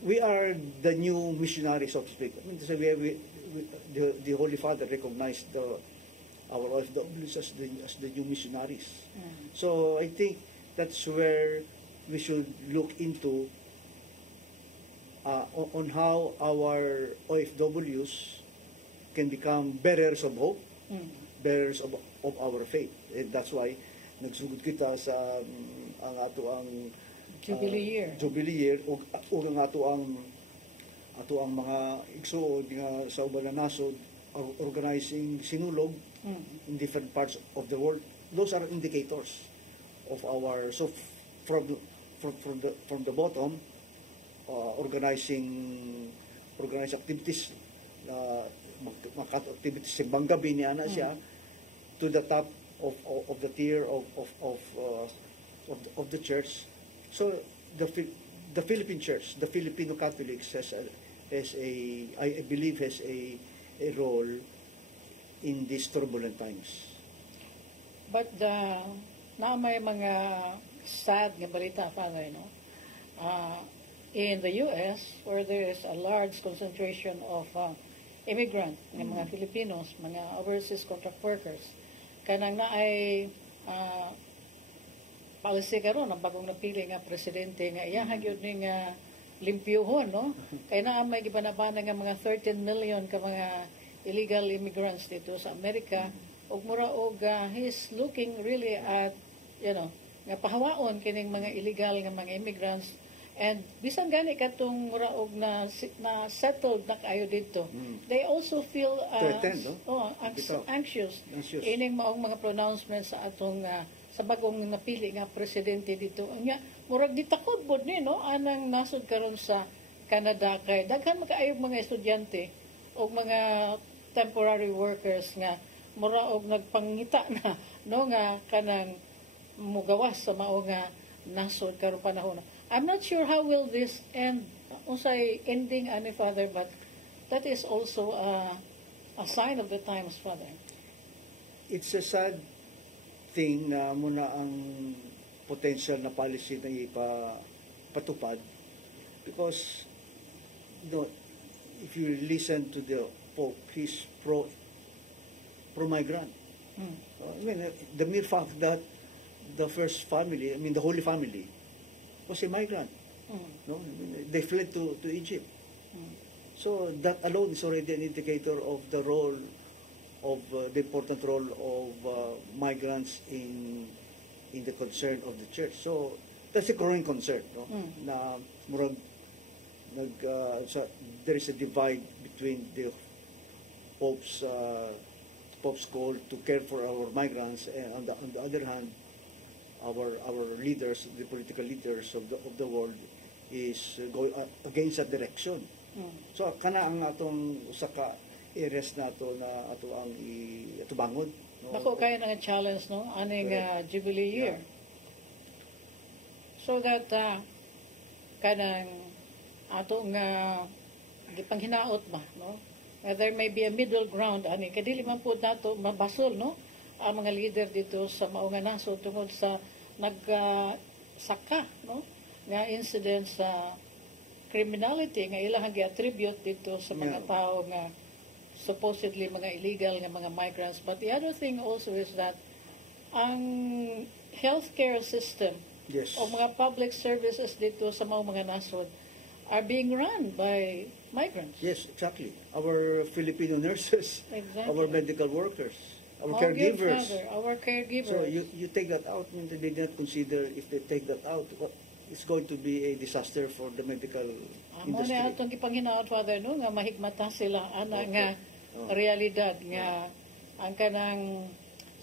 we are the new missionaries, so to speak. I mean, the Holy Father recognized our OFWs as the new missionaries. So I think that's where we should look into on how our OFWs can become bearers of hope, bearers of our faith. And that's why nagsugod kita sa ang ato ang Jubilee year o ang ato ang mga igsuon nga sa uban na nasod organizing sinulog in different parts of the world. Those are indicators of our, so from the bottom, organizing activities, activities sa banggabi ni ana siya, to the top of the tier of the church. So the Philippine Church, the Filipino Catholics I believe has a role in these turbulent times. But na may mga sad nga balita, Father, no? In the U.S., where there is a large concentration of immigrant, ng mga Filipinos, mga overseas contract workers, kanang na ay policy karon ang bagong napili nga presidente nga iyahan gyud ni nga limpyuhon, no? Kaya na may gibanabana nga mga 13 million ka mga illegal immigrants dito sa Amerika. Og mura og he's looking really at, nga pahawaon kining mga illegal nga mga immigrants. And bisan gani katong mura og na settled na kayo dito. They also feel Threatened, no? anxious. Anxious. Ining maong mga pronouncements sa atong sa bagong napili nga presidente dito. Nya murag ditakod bod ni, no, anang nasod karon sa Canada kay daghan makaayog mga estudyante o mga temporary workers nga mura og nagpangita na, no, nga kanang mugawas sa mao nga nasod karon panahon. I'm not sure how will this end, unsay ending ani Father, but that is also a sign of the times, Father. It's a sad thing na muna ang potential na policy na ipatupad because if you listen to the Pope, he's pro-migrant. I mean, the mere fact that the first family, the Holy Family, was a migrant. No? I mean, they fled to Egypt. So that alone is already an indicator of the role of the important role of migrants in the concern of the church. So that's a growing concern, no? Na murag there is a divide between the Pope's call to care for our migrants, and on the other hand, our leaders, the political leaders of the world, is going against that direction. So kana ang atong usa ka areas nato na ato ang itubangon, no? Ako kaya nga challenge, no, aning Jubilee year. So that kanang atong gipanghinaot ba, no? There may be a middle ground ani kay dili man pud nato mabasol, no, ang mga leader dito sa mao nga nasod tungod sa saka, no, nga incident sa criminality nga ilahang gi-attribute dito sa mga tao nga supposedly mga illegal nga mga migrants. But the other thing also is that ang healthcare system o mga public services dito sa mga nasod are being run by migrants. Yes, exactly. Our Filipino nurses, our medical workers, our caregivers. Our caregivers. So you take that out, and they did not consider if they take that out, it's going to be a disaster for the medical industry. Amo na atong gipanghinaot, Father, no, nga mahigmata sila ana nga realidad nga ang kanang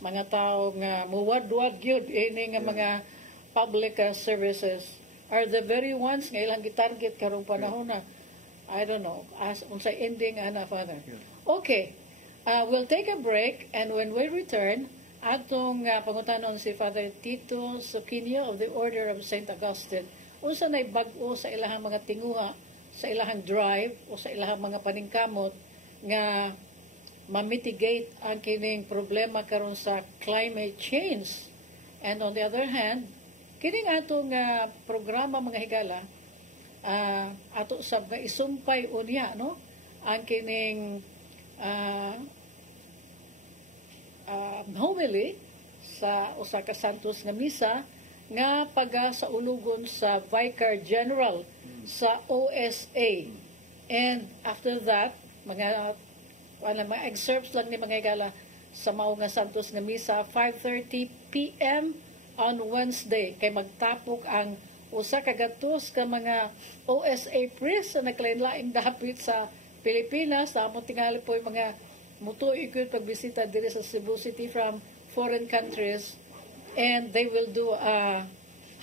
mga tao nga muwad-wad gyud ini nga mga public services are the very ones nga ilang gitarget karong panahon na. I don't know as unsay ending ana, Father. Okay, we'll take a break, and when we return, atong pangutanon si Father Tito Soquinio of the Order of St. Augustine unsa nay bag-o sa ilahang mga tinguha sa ilahang drive o sa ilahang mga paningkamot nga ma-mitigate ang kining problema karon sa climate change. And on the other hand, kining atong programa mga higala, ato sab nga isumpay unya, no, ang kining homily sa usa ka santos nga misa nga paga sa ulugon sa Vicar General sa OSA. And after that, mga excerpts lang ni mga higala sa mao nga santos nga misa 5:30 p.m. on Wednesday kay magtapok ang usa ka gatos ka mga OSA priests na naglain-laing dapit sa Pilipinas. Amo tingali po yung mga mutuig ko pagbisita diri sa Cebu City from foreign countries, and they will do a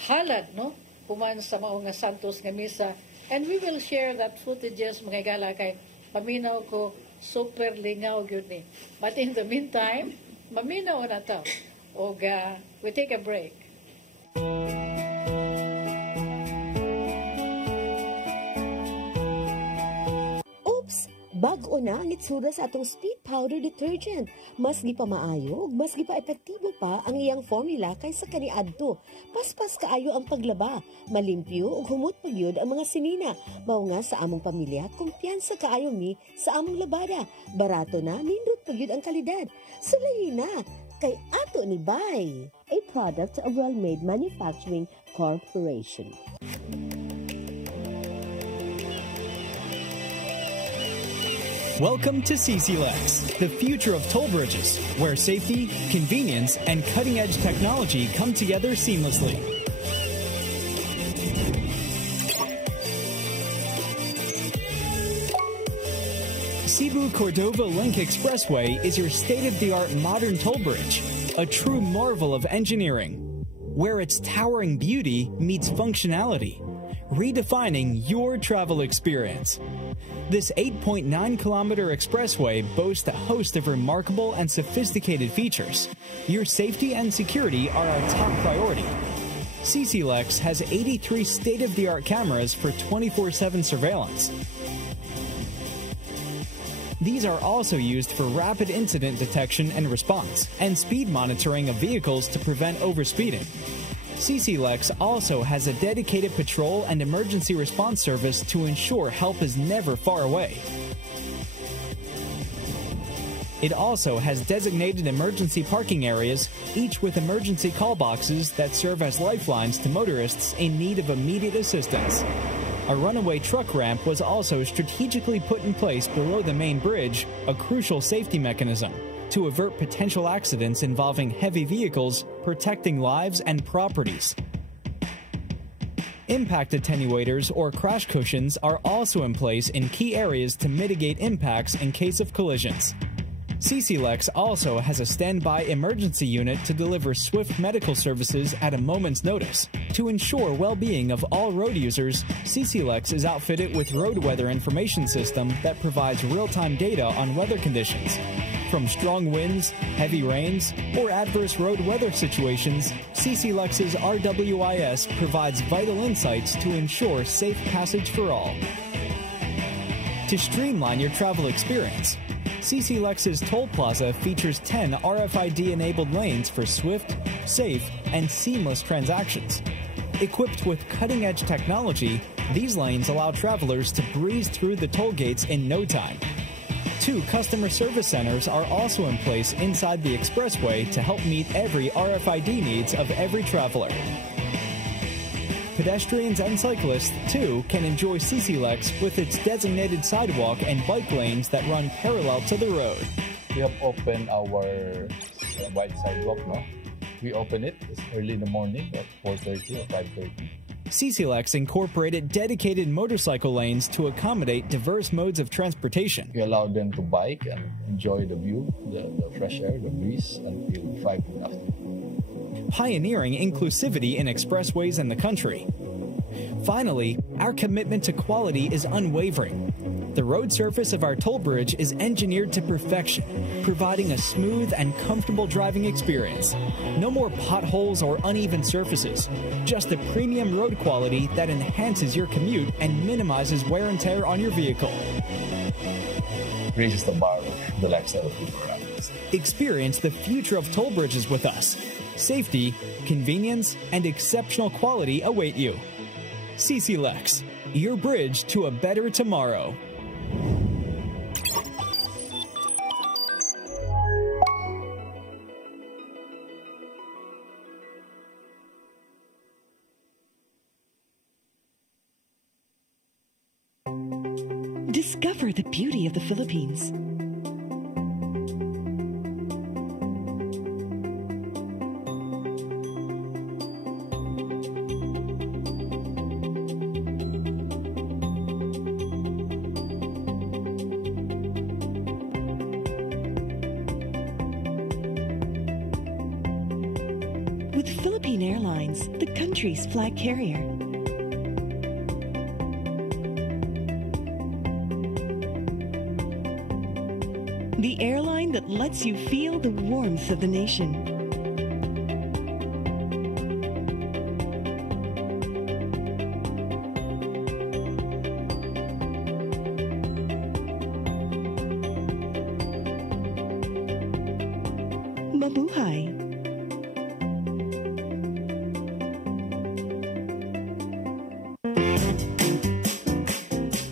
halad, no, puman sa mao nga santos nga misa, and we will share that footages mga higala kay paminaw ko super lingaw gyud ni. But in the meantime, maminaw na ta. Og we take a break. Oops! Bag-o na ang itsura sa atong speed powder detergent. Mas gipamaayo, mas gipa-epektibo pa ang iyang formula kaysa kaniadto. Paspas kaayo ang paglaba, malimpyo ug humot pagyud ang mga sinina. Mao nga sa among pamilya, kumpiyansa kaayo mi sa among labada. Barato na, nindot pagyud ang kalidad. Sulayi na kay ato ni Bay, a product of Well-Made Manufacturing Corporation. Welcome to CCLEX, the future of toll bridges, where safety, convenience, and cutting-edge technology come together seamlessly. Cebu-Cordova Link Expressway is your state-of-the-art modern toll bridge, a true marvel of engineering, where its towering beauty meets functionality, redefining your travel experience. This 8.9-kilometer expressway boasts a host of remarkable and sophisticated features. Your safety and security are our top priority. CCLEX has 83 state-of-the-art cameras for 24/7 surveillance. These are also used for rapid incident detection and response, and speed monitoring of vehicles to prevent overspeeding. CCLEX also has a dedicated patrol and emergency response service to ensure help is never far away. It also has designated emergency parking areas, each with emergency call boxes that serve as lifelines to motorists in need of immediate assistance. A runaway truck ramp was also strategically put in place below the main bridge, a crucial safety mechanism to avert potential accidents involving heavy vehicles, protecting lives and properties. Impact attenuators or crash cushions are also in place in key areas to mitigate impacts in case of collisions. CCLEX also has a standby emergency unit to deliver swift medical services at a moment's notice. To ensure well-being of all road users, CCLEX is outfitted with road weather information system that provides real-time data on weather conditions. From strong winds, heavy rains, or adverse road weather situations, CCLEX's RWIS provides vital insights to ensure safe passage for all. To streamline your travel experience, CCLEX's Toll Plaza features 10 RFID-enabled lanes for swift, safe, and seamless transactions. Equipped with cutting-edge technology, these lanes allow travelers to breeze through the toll gates in no time. 2 customer service centers are also in place inside the expressway to help meet every RFID needs of every traveler. Pedestrians and cyclists, too, can enjoy CCLEX with its designated sidewalk and bike lanes that run parallel to the road. We have opened our wide sidewalk now. We open it early in the morning at 4:30 or 5:30. CCLEX incorporated dedicated motorcycle lanes to accommodate diverse modes of transportation. We allow them to bike and enjoy the view, the fresh air, the breeze until 5 in the afternoon. Pioneering inclusivity in expressways in the country. Finally, our commitment to quality is unwavering. The road surface of our toll bridge is engineered to perfection, providing a smooth and comfortable driving experience. No more potholes or uneven surfaces, just a premium road quality that enhances your commute and minimizes wear and tear on your vehicle. Raises the bar of the lifestyle of people around us. Experience the future of toll bridges with us. Safety, convenience, and exceptional quality await you. CCLEX, your bridge to a better tomorrow. Discover the beauty of the Philippines. With Philippine Airlines, the country's flag carrier. The airline that lets you feel the warmth of the nation. Mabuhay!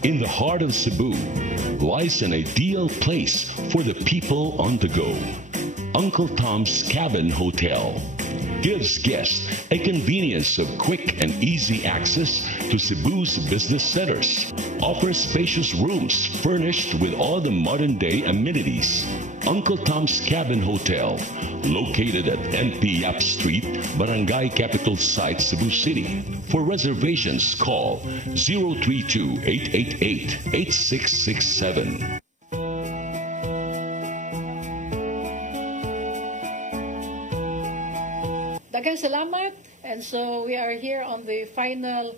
In the heart of Cebu lies an ideal place for the people on the go. Uncle Tom's Cabin Hotel. gives guests a convenience of quick and easy access to Cebu's business centers. Offers spacious rooms furnished with all the modern-day amenities. Uncle Tom's Cabin Hotel, located at NP Yap Street, Barangay Capital Site, Cebu City. For reservations, call 032-888-8667. Daghang salamat. And so we are here on the final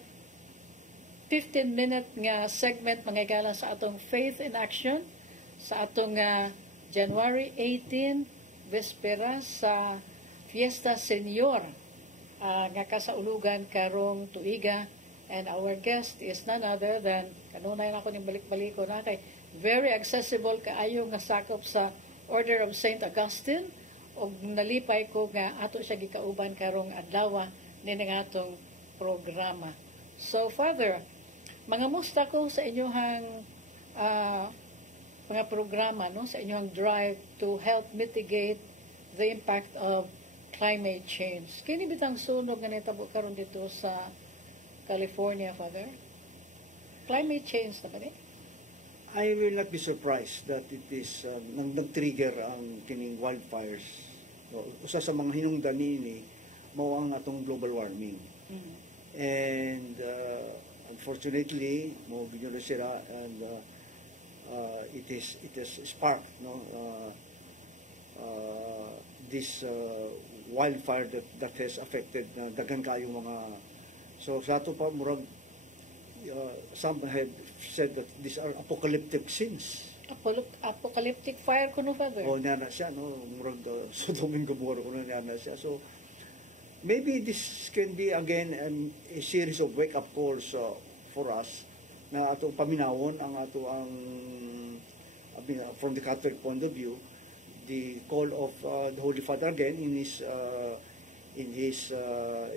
15-minute nga segment mga igala sa atong Faith in Action sa atong January 18 Vespera sa Fiesta Senior nga kasaulugan karong tuiga, and our guest is none other than kanunay na ako ning balik-baliko na kay very accessible kaayo nga sakop sa Order of St. Augustine, og nalipay ko nga ato siya gikauban karong adlaw nini nga atong programa. So Father, mga musta ko sa inyong mga programa, no, sa inyong drive to help mitigate the impact of climate change. Kini bitang sunog nga nitabo karon dito sa California, Father? Climate change na ba ni? I will not be surprised that it is nag-trigger ang kining wildfires. So, usa sa mga hinungdan ni mao ang atong global warming. Mm-hmm. And unfortunately, mo binyo sila, and it is sparked, no, this wildfire that has affected daghan kayong mga, so sa ato pa murag some have said that these are apocalyptic scenes. Apocalyptic fire kuno, Father? O niya na siya, no, murag Sodom and Gomorrah kuno niya na siya. So maybe this can be again a series of wake-up calls for us na atong paminawon ang from the Catholic point of view, the call of the Holy Father again in his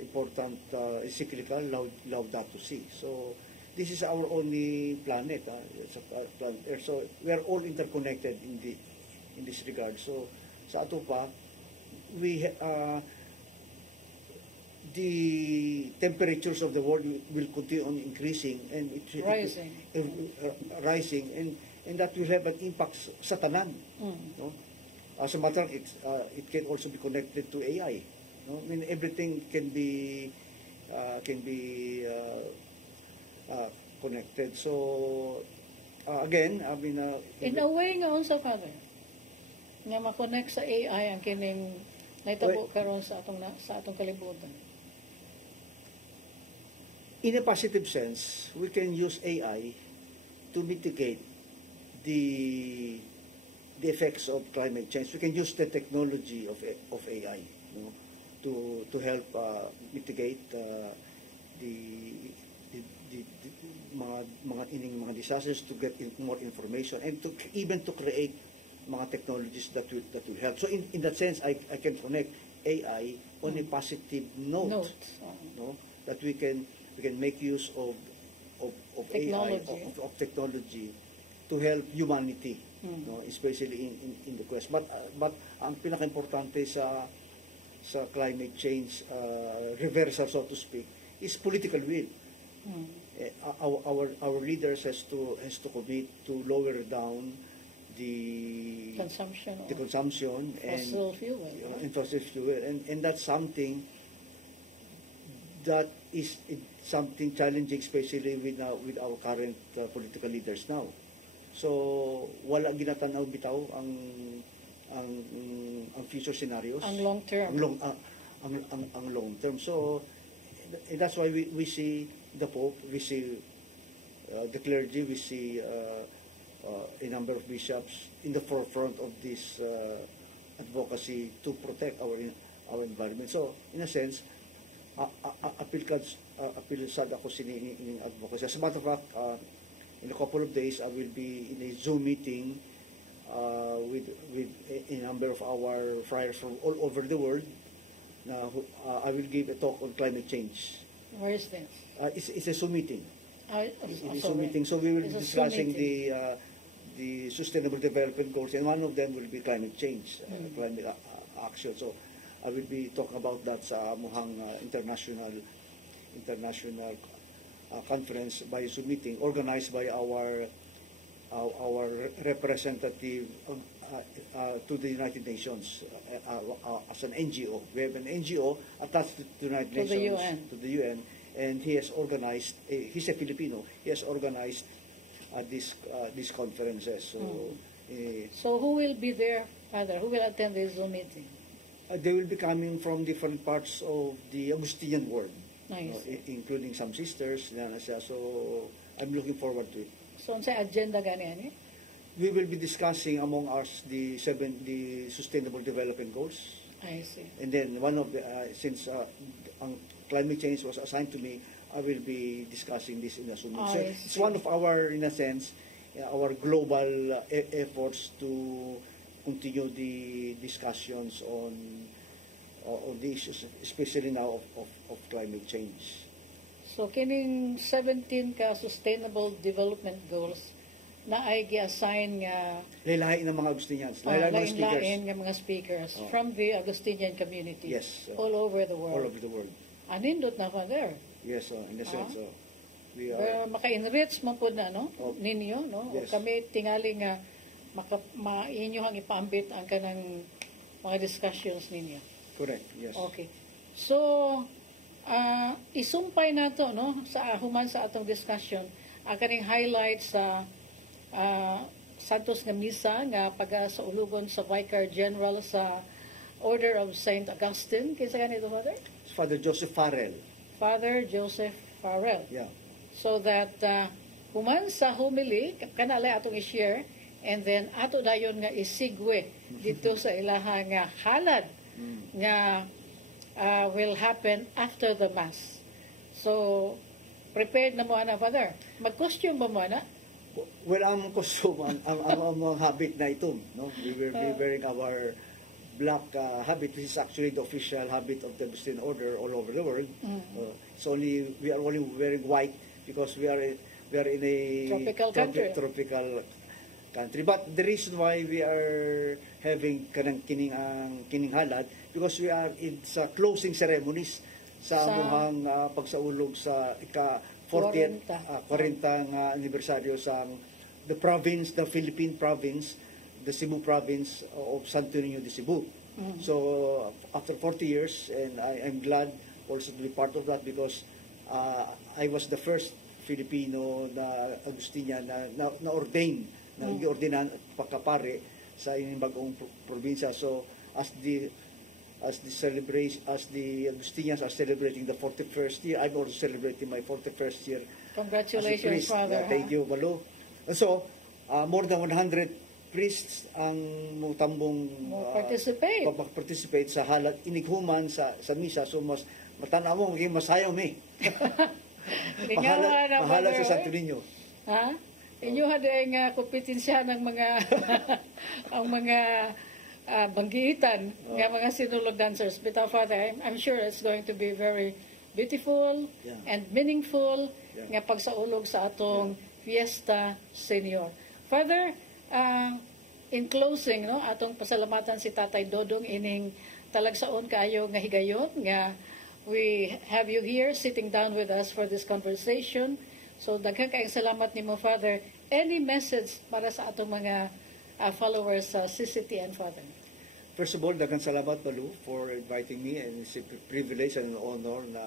important encyclical Laudato Si. So this is our only planet, it's a planet Earth. So we are all interconnected in this regard. So sa ato pa, the temperatures of the world will continue on increasing and rising, and that will have an impact sa tanan. No? As a matter of it can also be connected to AI. No? I mean, everything can be connected. So again, I mean, in a way nga unsa, Father, nga ma-connect sa AI ang kining naitabo karon sa atong kalibutan. In a positive sense, we can use AI to mitigate the effects of climate change. We can use the technology of AI, you know, to help mitigate the mga disasters, to get more information, and even to create mga technologies that will help. So in that sense, I can connect AI on a positive note. No? That we can make use of technology. AI, of technology to help humanity, no, especially in the quest. But ang pinaka-importante sa climate change reversal, so to speak, is political will. Our leaders has to commit to lower down the consumption fossil fuel, and fossil fuel, and that's something that is something challenging, especially with our current political leaders now. So wala ginatanaw bitaw ang future scenarios, ang long term, ang long term. So that's why we see the Pope, we see the clergy, we see a number of bishops in the forefront of this advocacy to protect our environment. So in a sense, apil sad ako in advocacy. As a matter of fact, in a couple of days, I will be in a Zoom meeting with a number of our friars from all over the world. I will give a talk on climate change. Where is this? It's a Zoom meeting. It's a Zoom meeting. So we will be discussing the Sustainable Development Goals, and one of them will be climate change, climate action. So I will be talking about that sa muhang international conference by Zoom meeting organized by our representative to the United Nations as an NGO. We have an NGO attached to the United Nations, to the UN, and he has organized. He's a Filipino. He has organized these conferences. So who will be there, Father? Who will attend this Zoom meeting? They will be coming from different parts of the Augustinian world, Nice. including some sisters. So I'm looking forward to it. So ang sa agenda gani We will be discussing among us the Sustainable Development Goals. I see. And then one of the, since climate change was assigned to me, I will be discussing this in a Zoom. So it's one of our, in a sense, our global efforts to continue the discussions on the issues, especially now of climate change. So kining 17 ka Sustainable Development Goals na ay gi-assign nga Lain ng mga Augustinians, lain nga mga speakers from the Augustinian community. Yes, all over the world. All over the world. Anindot na, Father. Yes, in a sense, we are. Pero maka-enrich man po na, no? Ninyo, no? Yes. O kami tingali nga inyo hang ipaambit ang kanang mga discussions ninyo. Correct, yes. Okay. So, isumpay na to, no? Human sa atong discussion, ang kaning highlights sa Santos nga Misa nga pag-saulugon sa Vicar General sa Order of St. Augustine. Kinsa ganito, Father? Father Joseph Farrell. Father Joseph Farrell. Yeah. So that human sa homily, kanalay atong i-share, and then ato dayon nga isigwe dito sa ilaha nga halad nga will happen after the Mass. So, prepared na mo, ana, Father? Mag-costume ba mo, ana? Well, ang costume, ang mga habit na ito, no? We will be wearing our black habit, which is actually the official habit of the Augustine Order all over the world. We are only wearing white because we are in a tropical country. But the reason why we are having kining halad because we are in sa closing ceremonies sa amuhang pagsaulog sa 40th anibersaryo sa the Philippine province, the Cebu province of Santo Niño de Cebu. So after 40 years, and I'm glad also to be part of that because I was the first Filipino na Agustinian na ordained, na i-ordinan pagkapare sa inyong bagong probinsya. So as the Agustinians are celebrating the 41st year, I'm also celebrating my 41st year. Congratulations, Father. Thank you, Balo. And so, more than 100 priests ang mutambong participate sa halad inighuman sa misa. So mas matanaw mo maging masayaw mi. Mahala sa Santo Niño. Ha? Inyo hadeng kompetensya ng mga ang mga banggitan nga mga sinulog dancers. But Father, I'm sure it's going to be very beautiful and meaningful nga pagsaulog sa atong Fiesta Senior. Father, in closing, no, atong pasalamatan si Tatay Dodong ining talagsaon kaayo nga higayon nga we have you here sitting down with us for this conversation. So daghang kaayong salamat nimo, Father. Any message para sa atong mga followers sa CCTN, Father? First of all, daghang salamat, Balu, for inviting me, and it's a privilege and an honor na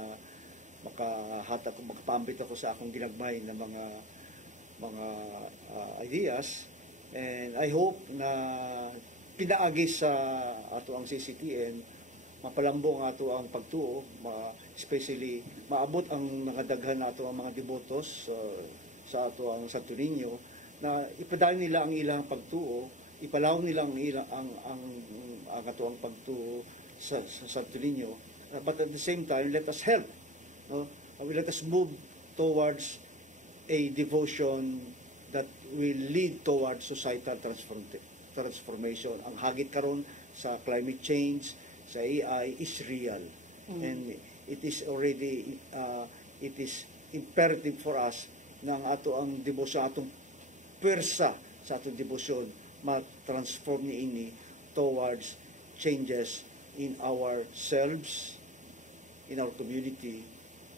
makapaambit ako sa akong ginagmay na mga ideas. And I hope na pinaagi sa ato ang CCTN, mapalambong ato ang pagtuo, especially maabot ang mga daghan ato ang mga devotos sa ato ang Santo Niño, na ipadali nila ang ilang pagtuo, ipalaw nila ang ato ang pagtuo sa Santo Niño. But at the same time, let us help. No? Let us move towards a devotion that will lead towards societal transformation. Ang hagit karon sa climate change, sa AI is real. And it is already, it is imperative for us na ang ato ang debosyon, atong pwersa sa atong debosyon, ma-transform ni ini towards changes in ourselves, in our community,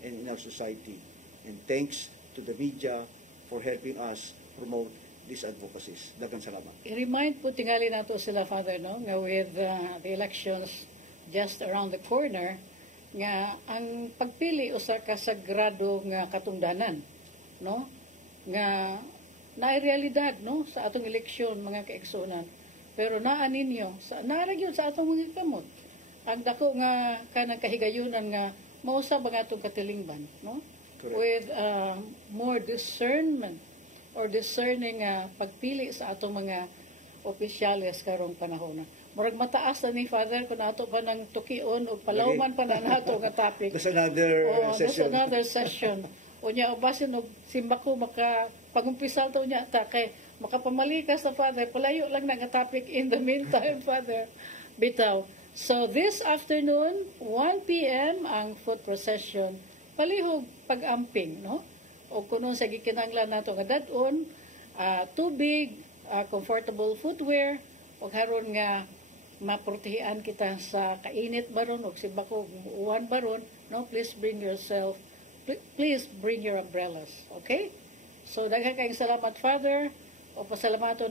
and in our society. And thanks to the media for helping us promote these advocacies. Daghang salamat. I-remind po tingali nato sila, Father, no, nga with the elections just around the corner, nga ang pagpili usa ka sagrado nga katungdanan, no, nga naay realidad, no, sa atong eleksyon, mga kaigsunan. Pero naa ninyo, naara gyud sa atong mga kamot. Ang dako nga kanang kahigayunan nga mausab ang atong katilingban, no? Correct. With more discernment or discerning pagpili sa atong mga opisyales karong panahon. Murag mataas na ni Father kung ato pa ng tukion o palawman pa na nato nga topic. That's another That's session. another session. Unya ubasin og simbako maka pagumpisal to nya ta kay makapamali ka sa Father, palayo lang na nga topic in the meantime, Father. Bitaw. So this afternoon, 1 p.m. ang foot procession, palihog pag-amping, no? O kuno sa gikinanglan nato nga dadon, tubig, comfortable footwear, o haron nga maprotehian kita sa kainit baron o simbako uwan baron, no? Please bring yourself, please bring your umbrellas, okay? So daghang kayong salamat, Father. O pasalamatan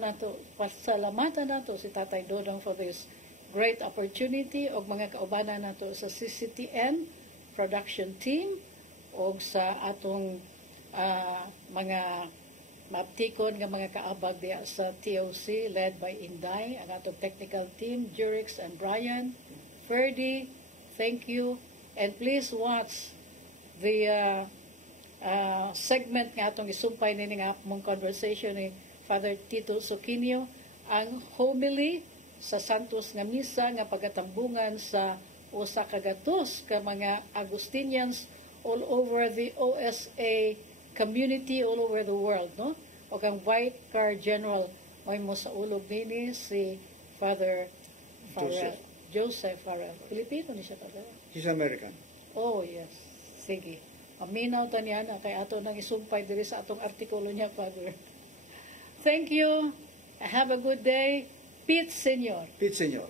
nato si Tatay Dodong for this great opportunity o mga kaubanan nato sa CCTN production team o sa atong mga maptikon nga mga kaabag diya sa TOC led by Inday, ang atong technical team, Jurix and Brian, Ferdy, thank you. And please watch the segment nga atong isumpay nini nga mong conversation ni Father Tito Soquinio, ang homily sa Santos nga misa nga pagatambungan sa usa ka gatos ka mga Agustinians all over the OSA community all over the world, no? O kang White Car General may mo sa ulog nini si Father Farrell. Joseph Farrell. Pilipino ni siya Father. He's American. Oh, yes. Sige. Aminaw ta niya na kay ato nang isumpay diri sa atong artikulo niya, Father. Thank you. Have a good day. Pete Senor. Pete Senor.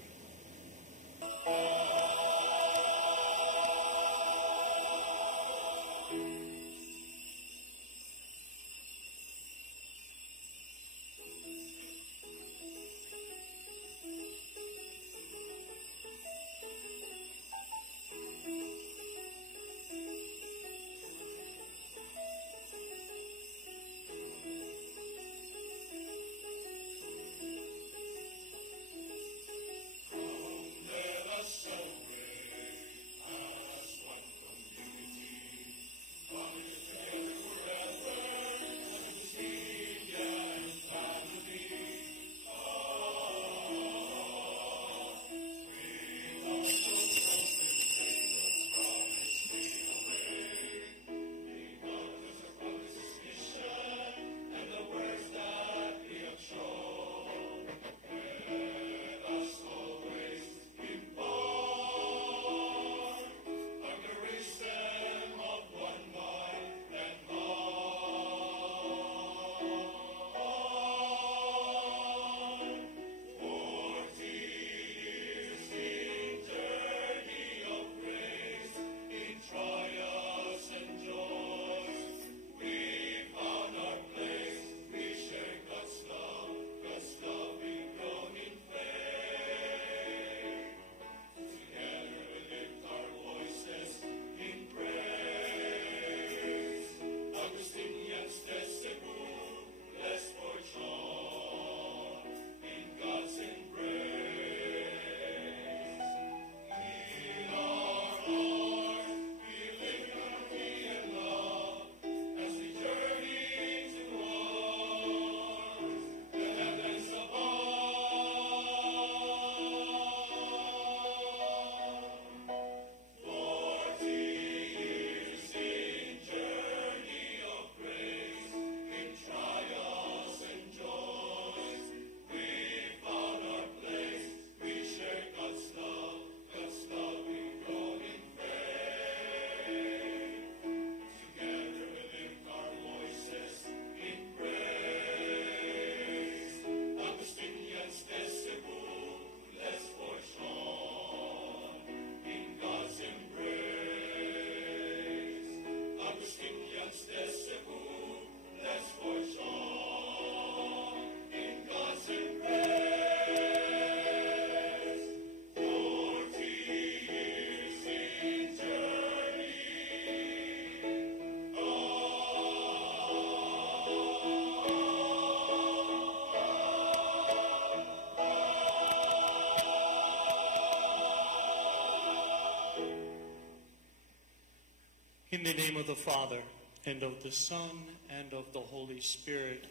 the name of the Father, and of the Son, and of the Holy Spirit.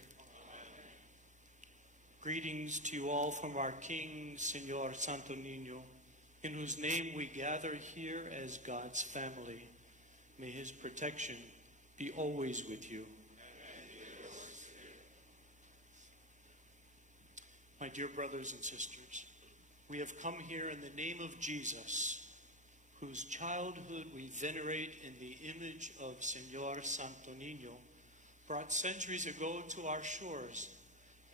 Greetings to you all from our King, Señor Santo Niño, in whose name we gather here as God's family. May his protection be always with you. My dear brothers and sisters, we have come here in the name of Jesus, whose childhood we venerate in the image of Señor Santo Niño, brought centuries ago to our shores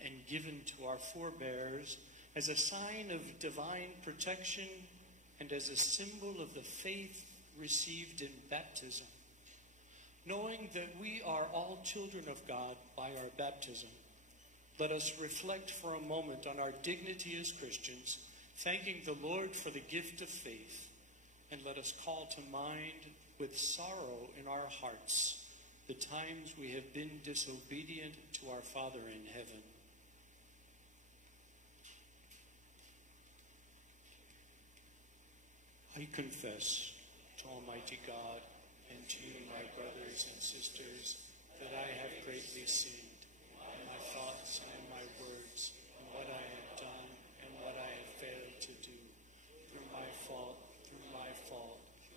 and given to our forebears as a sign of divine protection and as a symbol of the faith received in baptism. Knowing that we are all children of God by our baptism, let us reflect for a moment on our dignity as Christians, thanking the Lord for the gift of faith, and let us call to mind with sorrow in our hearts the times we have been disobedient to our Father in heaven. I confess to Almighty God and to you, my brothers and sisters, that I have greatly sinned in my thoughts and in my words, in what I have done and what I have failed to do, through my fault,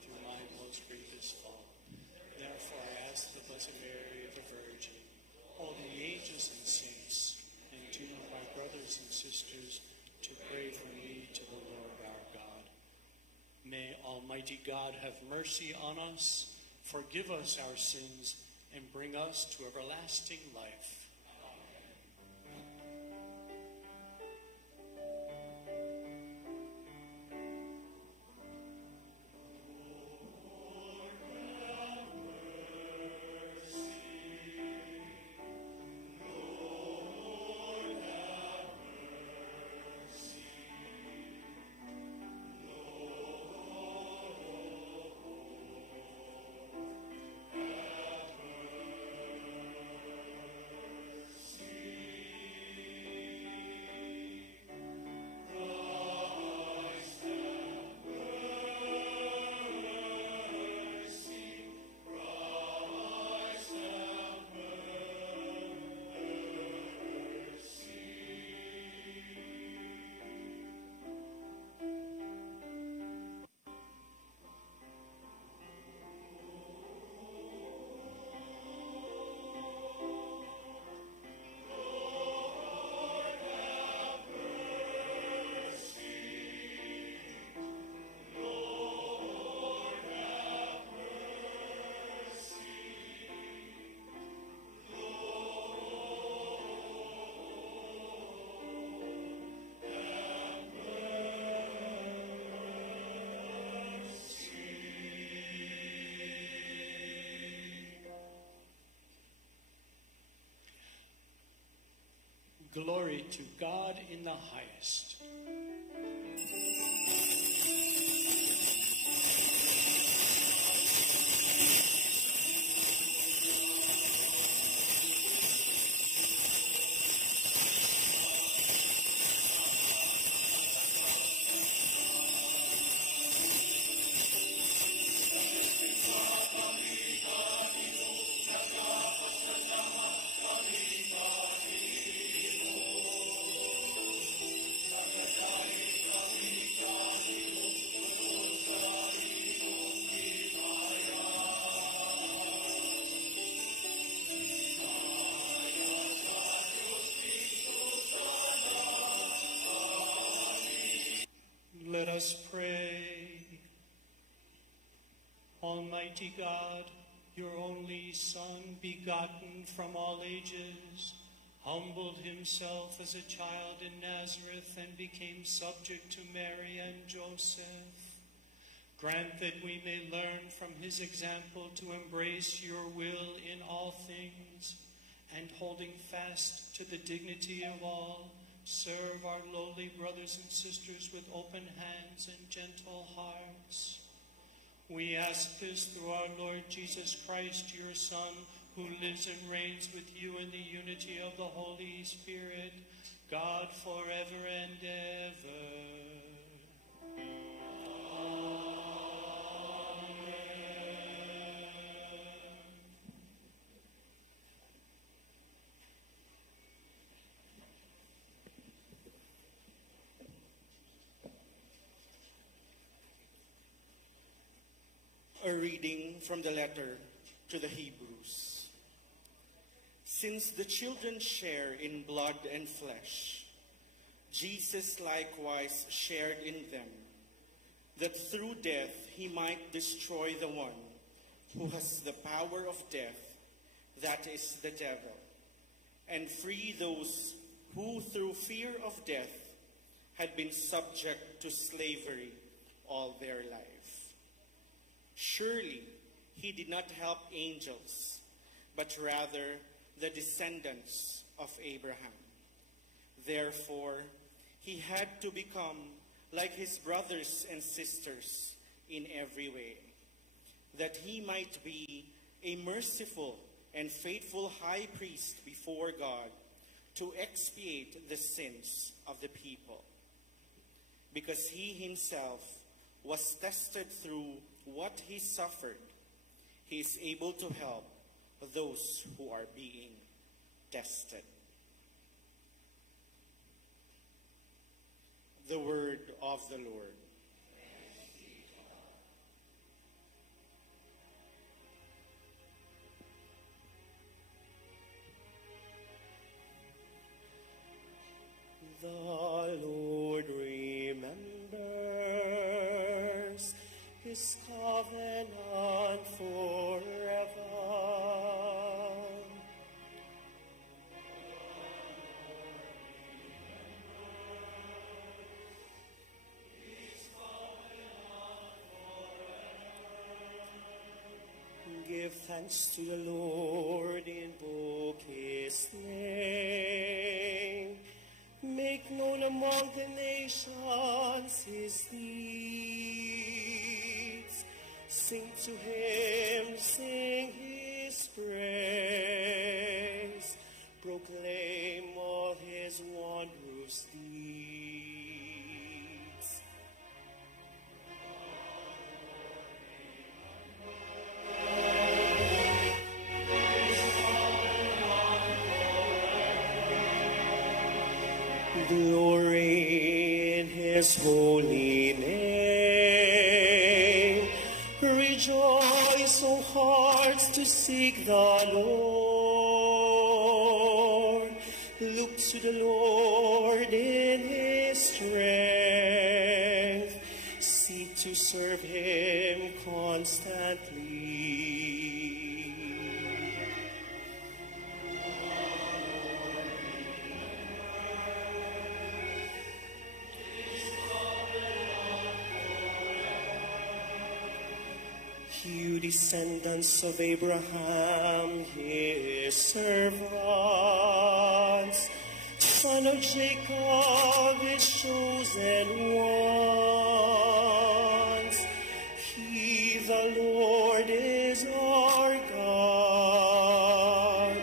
through my most grievous fault. Therefore I ask the Blessed Mary, the Virgin, all the angels and saints, and to you, my brothers and sisters, to pray for me to the Lord our God. May Almighty God have mercy on us, forgive us our sins, and bring us to everlasting life. Glory to God in the highest. Let us pray. Almighty God, your only Son, begotten from all ages, humbled himself as a child in Nazareth and became subject to Mary and Joseph. Grant that we may learn from his example to embrace your will in all things, and holding fast to the dignity of all, serve our lowly brothers and sisters with open hands and gentle hearts. We ask this through our Lord Jesus Christ, your Son, who lives and reigns with you in the unity of the Holy Spirit, God forever and ever. A reading from the letter to the Hebrews. Since the children share in blood and flesh, Jesus likewise shared in them, that through death he might destroy the one who has the power of death, that is the devil, and free those who through fear of death had been subject to slavery all their life. Surely he did not help angels, but rather the descendants of Abraham. Therefore, he had to become like his brothers and sisters in every way, that he might be a merciful and faithful high priest before God to expiate the sins of the people. Because he himself was tested through what he suffered, he is able to help those who are being tested. The word of the Lord. The Lord remembers his covenant forever. Give thanks to the Lord, invoke his name. Make known among the nations his deeds. Sing to him, sing his praise. Proclaim all his wondrous deeds. Glory in his holy name. Rejoice, O hearts, to seek the Lord. Look to the Lord in his strength. Seek to serve him constantly. You descendants of Abraham, his servants, son of Jacob, his chosen ones. He, the Lord, is our God.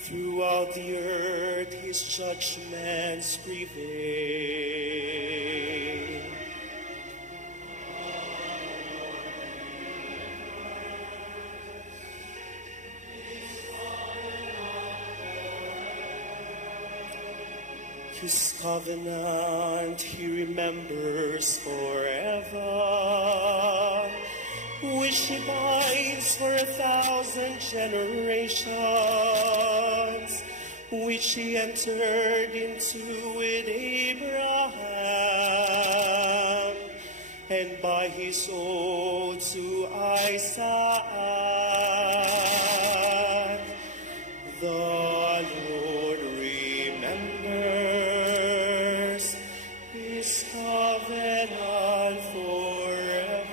Throughout the earth, his judgments prevail. His covenant he remembers forever, which he binds for 1,000 generations, which he entered into with Abraham, and by his oath to Isaac. The Lord remembers his covenant forever.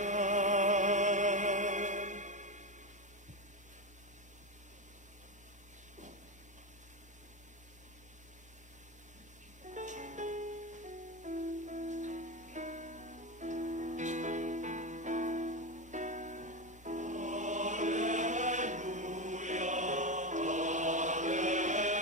Alleluia, alleluia.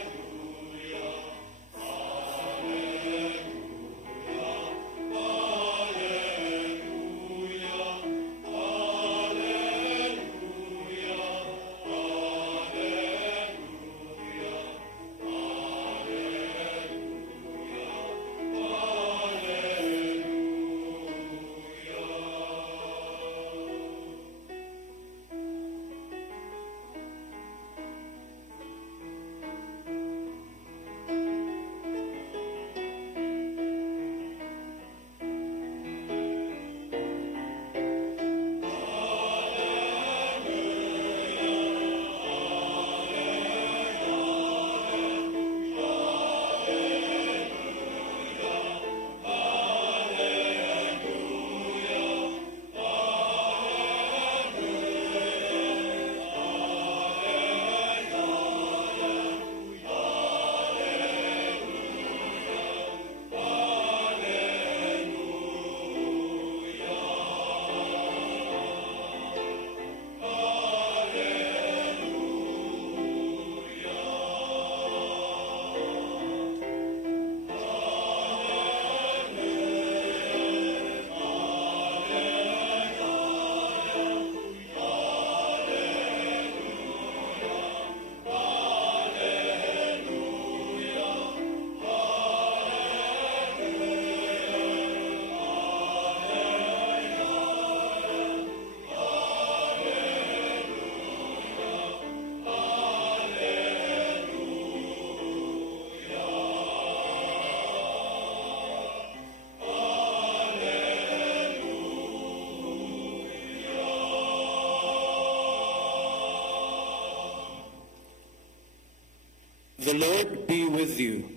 The Lord be with you.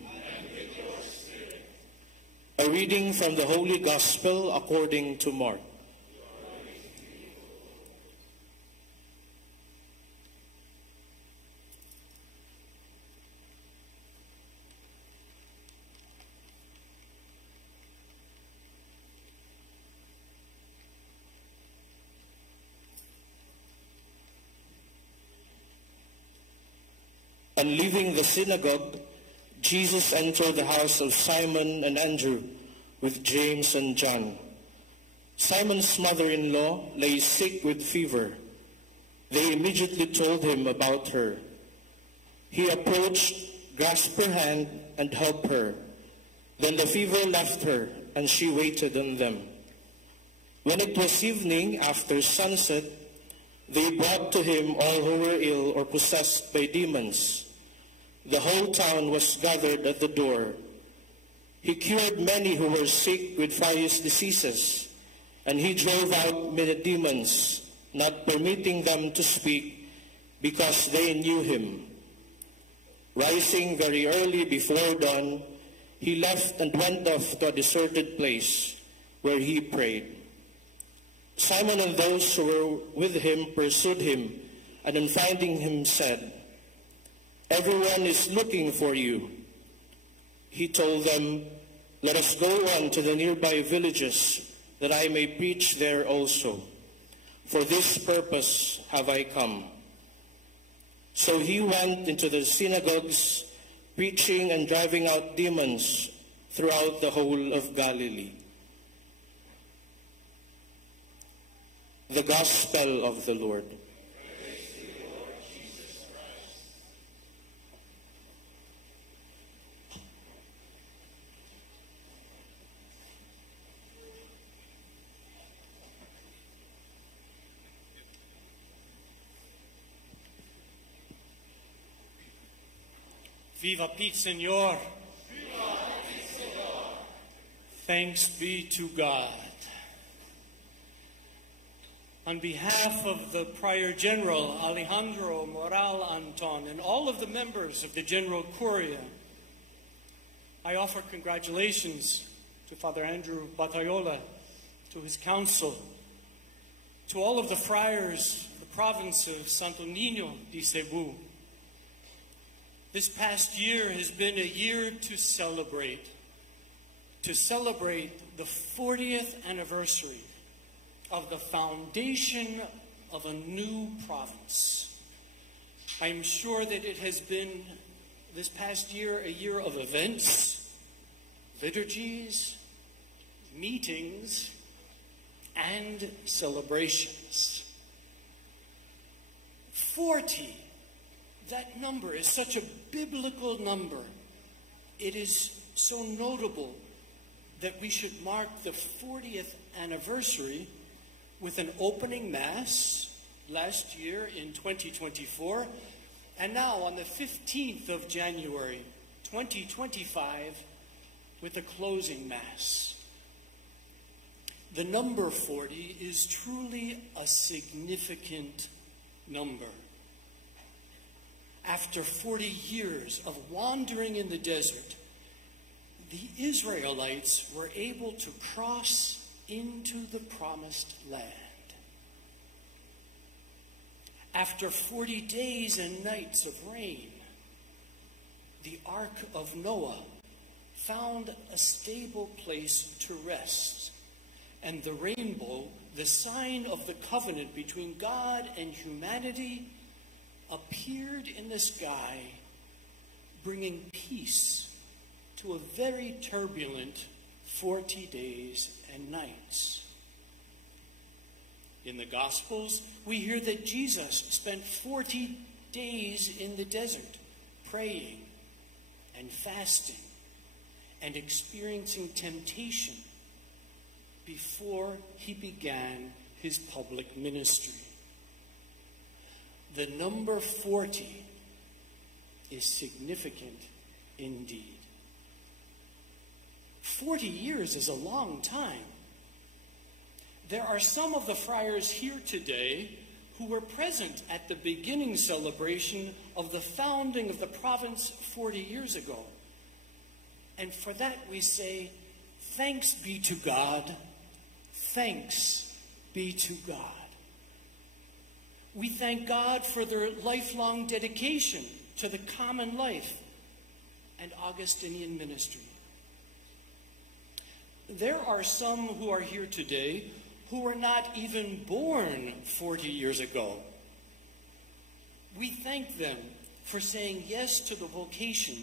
A reading from the Holy Gospel according to Mark. On leaving the synagogue, Jesus entered the house of Simon and Andrew with James and John. Simon's mother-in-law lay sick with fever. They immediately told him about her. He approached, grasped her hand, and helped her. Then the fever left her, and she waited on them. When it was evening, after sunset, they brought to him all who were ill or possessed by demons. The whole town was gathered at the door. He cured many who were sick with various diseases, and he drove out many demons, not permitting them to speak, because they knew him. Rising very early before dawn, he left and went off to a deserted place, where he prayed. Simon and those who were with him pursued him, and on finding him said, "Everyone is looking for you." He told them, "Let us go on to the nearby villages, that I may preach there also. For this purpose have I come." So he went into the synagogues, preaching and driving out demons throughout the whole of Galilee. The Gospel of the Lord. Viva Pete, Señor. Thanks be to God. On behalf of the Prior General Alejandro Moral Anton and all of the members of the General Curia, I offer congratulations to Father Andrew Batayola, to his council, to all of the friars of the province of Santo Niño de Cebu. This past year has been a year to celebrate the 40th anniversary of the foundation of a new province. I'm sure that it has been, this past year, a year of events, liturgies, meetings, and celebrations. 40. That number is such a biblical number. It is so notable that we should mark the 40th anniversary with an opening Mass last year in 2024, and now on the 15th of January 2025 with a closing Mass. The number 40 is truly a significant number. After 40 years of wandering in the desert, the Israelites were able to cross into the promised land. After 40 days and nights of rain, the Ark of Noah found a stable place to rest, and the rainbow, the sign of the covenant between God and humanity, appeared in the sky, bringing peace to a very turbulent 40 days and nights. In the Gospels, we hear that Jesus spent 40 days in the desert, praying and fasting and experiencing temptation before he began his public ministry. The number 40 is significant indeed. 40 years is a long time. There are some of the friars here today who were present at the beginning celebration of the founding of the province 40 years ago. And for that we say, thanks be to God, thanks be to God. We thank God for their lifelong dedication to the common life and Augustinian ministry. There are some who are here today who were not even born 40 years ago. We thank them for saying yes to the vocation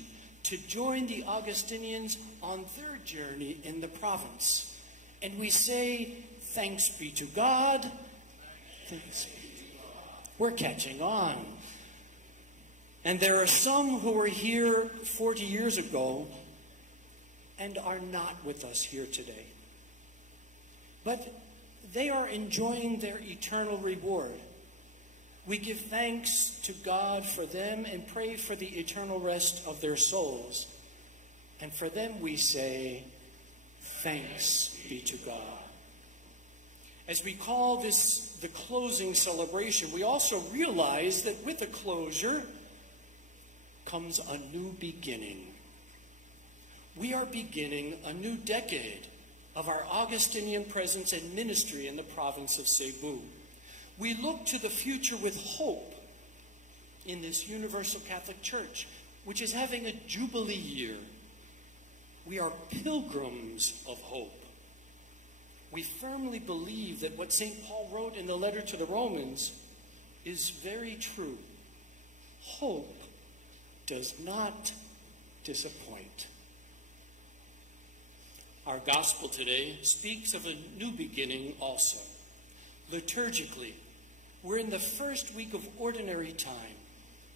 to join the Augustinians on their journey in the province. And we say, thanks be to God. Thanks be to God. We're catching on. And there are some who were here 40 years ago and are not with us here today. But they are enjoying their eternal reward. We give thanks to God for them and pray for the eternal rest of their souls. And for them we say, thanks be to God. As we call this the closing celebration, we also realize that with a closure comes a new beginning. We are beginning a new decade of our Augustinian presence and ministry in the province of Cebu. We look to the future with hope in this Universal Catholic Church, which is having a Jubilee year. We are pilgrims of hope. We firmly believe that what St. Paul wrote in the letter to the Romans is very true. Hope does not disappoint. Our gospel today speaks of a new beginning also. Liturgically, we're in the first week of ordinary time.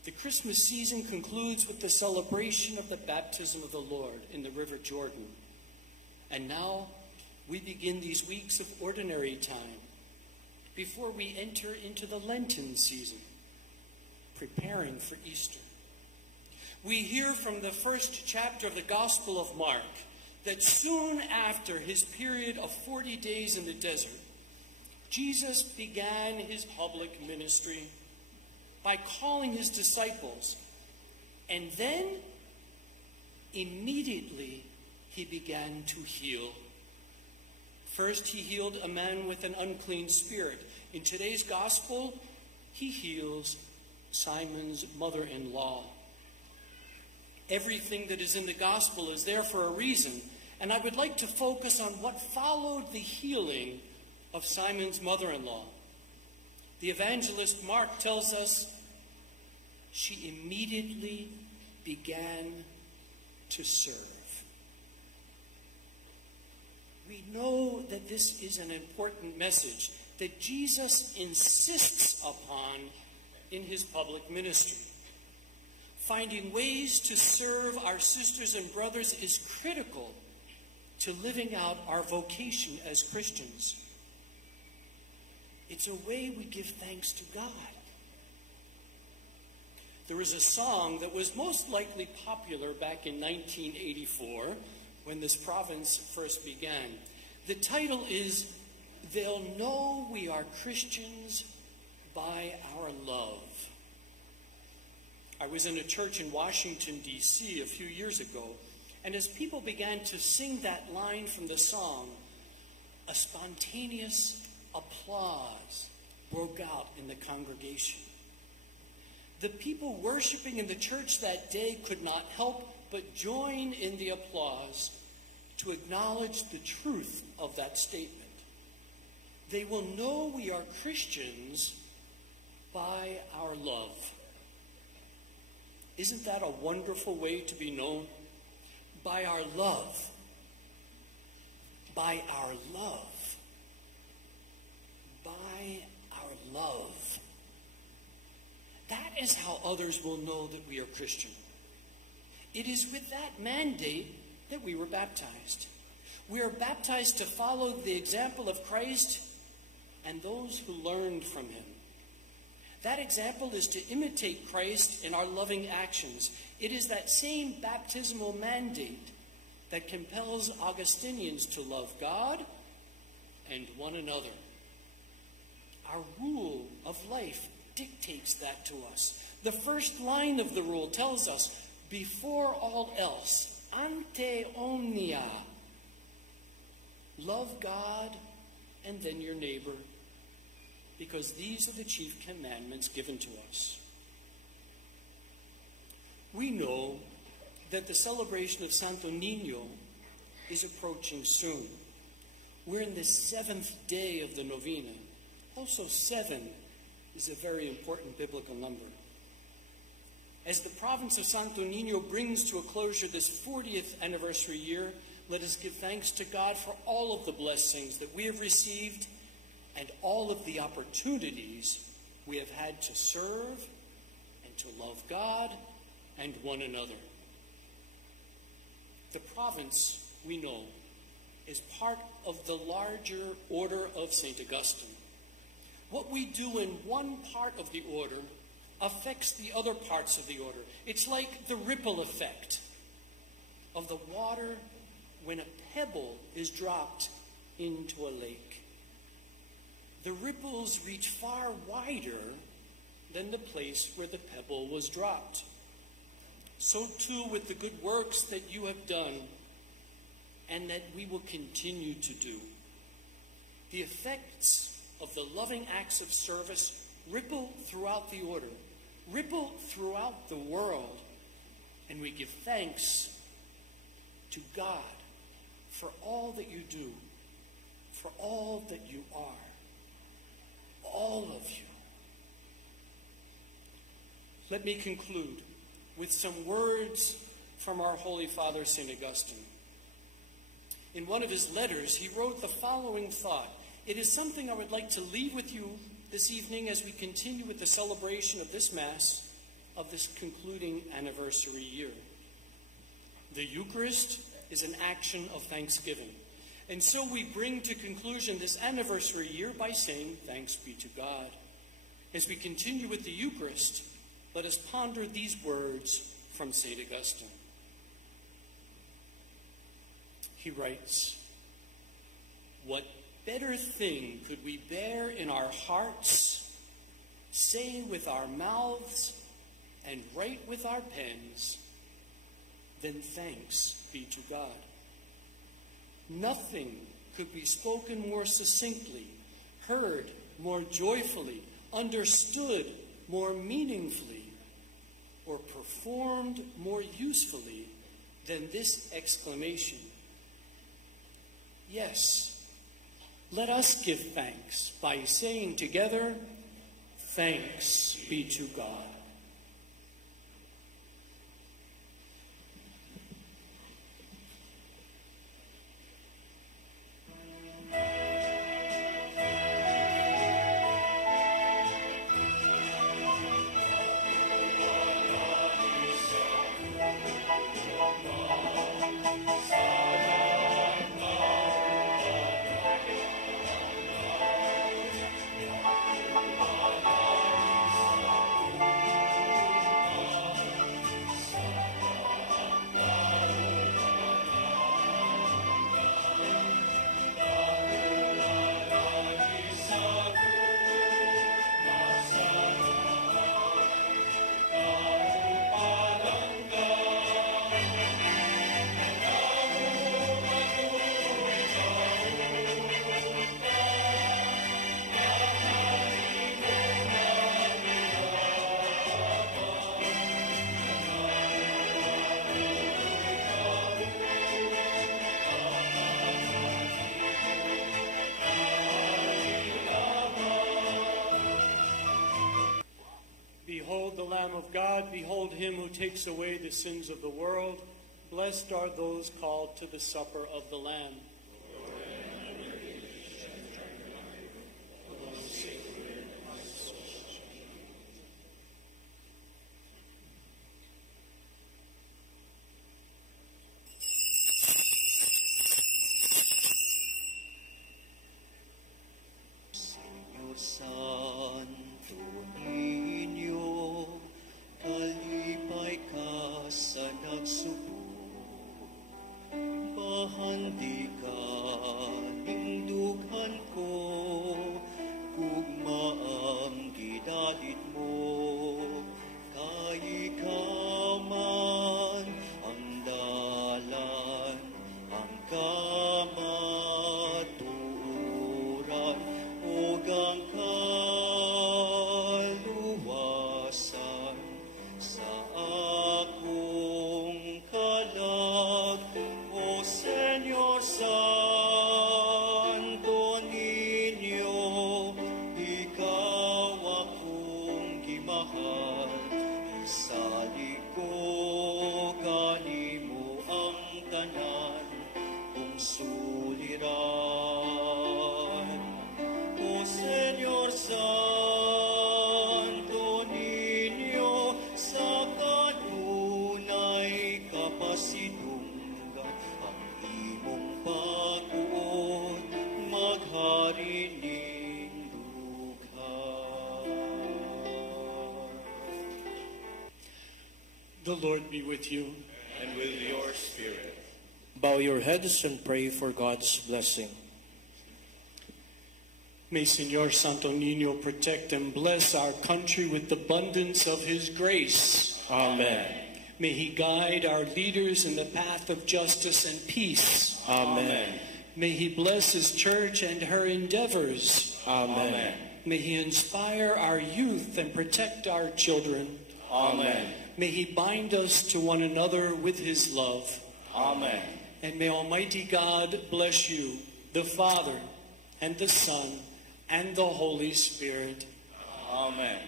The Christmas season concludes with the celebration of the baptism of the Lord in the River Jordan. And now we begin these weeks of ordinary time before we enter into the Lenten season, preparing for Easter. We hear from the first chapter of the Gospel of Mark that soon after his period of 40 days in the desert, Jesus began his public ministry by calling his disciples, and then immediately he began to heal. First, he healed a man with an unclean spirit. In today's gospel, he heals Simon's mother-in-law. Everything that is in the gospel is there for a reason, and I would like to focus on what followed the healing of Simon's mother-in-law. The evangelist Mark tells us she immediately began to serve. We know that this is an important message that Jesus insists upon in his public ministry. Finding ways to serve our sisters and brothers is critical to living out our vocation as Christians. It's a way we give thanks to God. There is a song that was most likely popular back in 1984 when this province first began. The title is, "They'll Know We Are Christians by Our Love." I was in a church in Washington, D.C. a few years ago, and as people began to sing that line from the song, a spontaneous applause broke out in the congregation. The people worshiping in the church that day could not help but join in the applause to acknowledge the truth of that statement. They will know we are Christians by our love. Isn't that a wonderful way to be known? By our love. By our love. By our love. That is how others will know that we are Christian. It is with that mandate that we were baptized. We are baptized to follow the example of Christ and those who learned from him. That example is to imitate Christ in our loving actions. It is that same baptismal mandate that compels Augustinians to love God and one another. Our rule of life dictates that to us. The first line of the rule tells us, before all else, ante omnia, love God and then your neighbor, because these are the chief commandments given to us. We know that the celebration of Santo Niño is approaching soon. We're in the 7th day of the novena. Also, 7 is a very important biblical number. As the province of Santo Niño brings to a closure this 40th anniversary year, let us give thanks to God for all of the blessings that we have received and all of the opportunities we have had to serve and to love God and one another. The province, we know, is part of the larger order of St. Augustine. What we do in one part of the order affects the other parts of the order. It's like the ripple effect of the water when a pebble is dropped into a lake. The ripples reach far wider than the place where the pebble was dropped. So too with the good works that you have done and that we will continue to do. The effects of the loving acts of service ripple throughout the order, ripple throughout the world, and we give thanks to God for all that you do, for all that you are, all of you. Let me conclude with some words from our Holy Father, St. Augustine. In one of his letters, he wrote the following thought. It is something I would like to leave with you this evening as we continue with the celebration of this Mass of this concluding anniversary year. The Eucharist is an action of thanksgiving. And so we bring to conclusion this anniversary year by saying, thanks be to God. As we continue with the Eucharist, let us ponder these words from St. Augustine. He writes, what better thing could we bear in our hearts, say with our mouths, and write with our pens, than thanks be to God? Nothing could be spoken more succinctly, heard more joyfully, understood more meaningfully, or performed more usefully than this exclamation. Yes, let us give thanks by saying together, thanks be to God. Behold the Lamb of God, behold him who takes away the sins of the world. Blessed are those called to the supper of the Lamb. masinungga ang imong pag-uon maghari ning dugha. The Lord be with you. And with your spirit. Bow your heads and pray for God's blessing. May Señor Santo Niño protect and bless our country with the abundance of His grace. Amen. May He guide our leaders in the path of justice and peace. Amen. May He bless His church and her endeavors. Amen. May He inspire our youth and protect our children. Amen. May He bind us to one another with His love. Amen. And may Almighty God bless you, the Father, and the Son, and the Holy Spirit. Amen.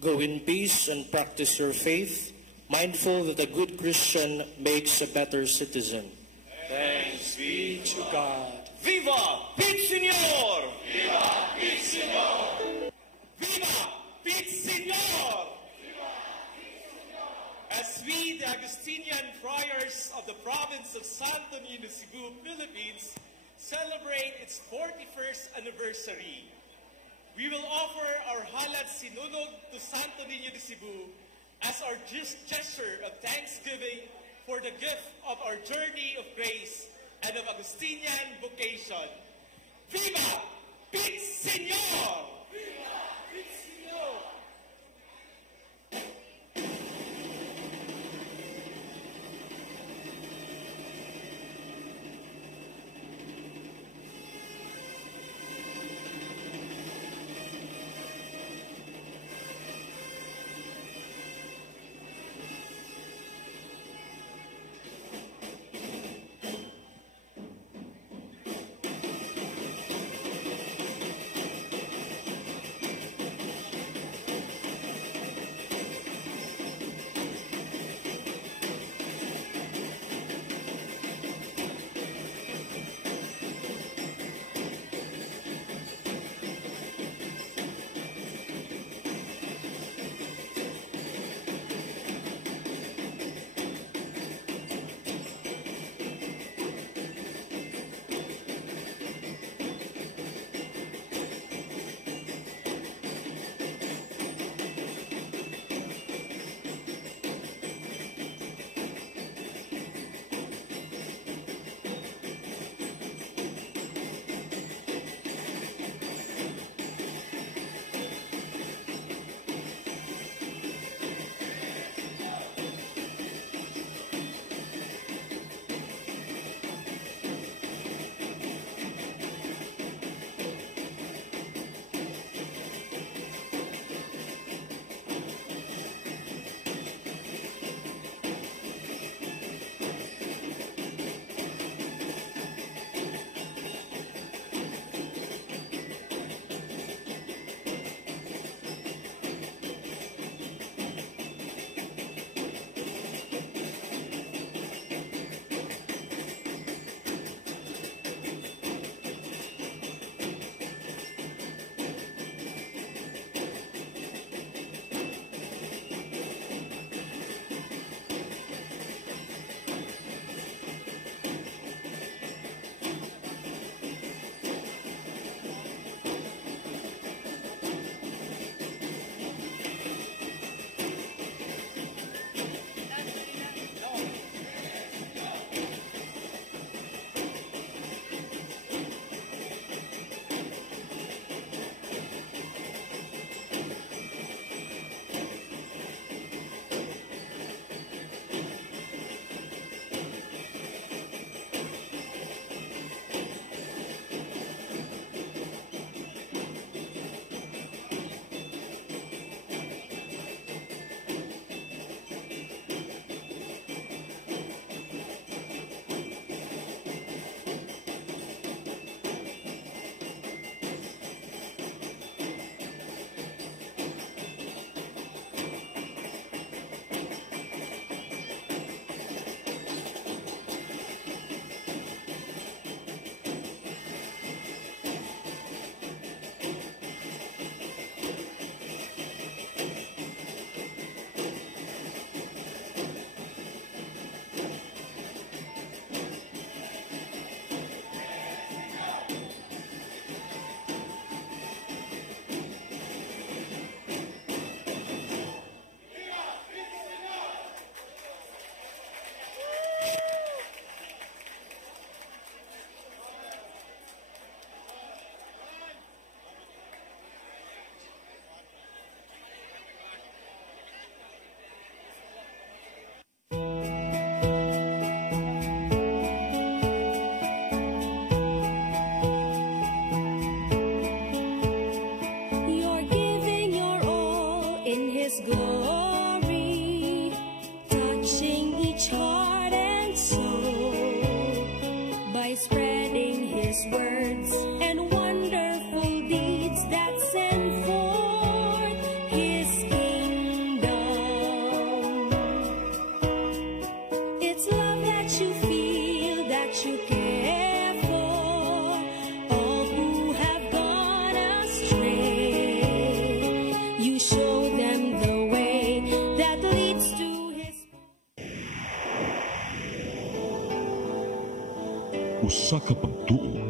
Go in peace and practice your faith, mindful that a good Christian makes a better citizen. Thanks be to God. Viva Pete Señor! Viva Pete Señor! Viva Pete Señor! As we, the Augustinian friars of the province of Santo Niño, Cebu, Philippines, celebrate its 41st anniversary, we will offer our halad sinunog to Santo Niño de Cebu as our gesture of thanksgiving for the gift of our journey of grace and of Augustinian vocation. Viva Pete Señor! Viva Pete Señor! you care for all who have gone astray. You show them the way that leads to His. Usa ka pagtuo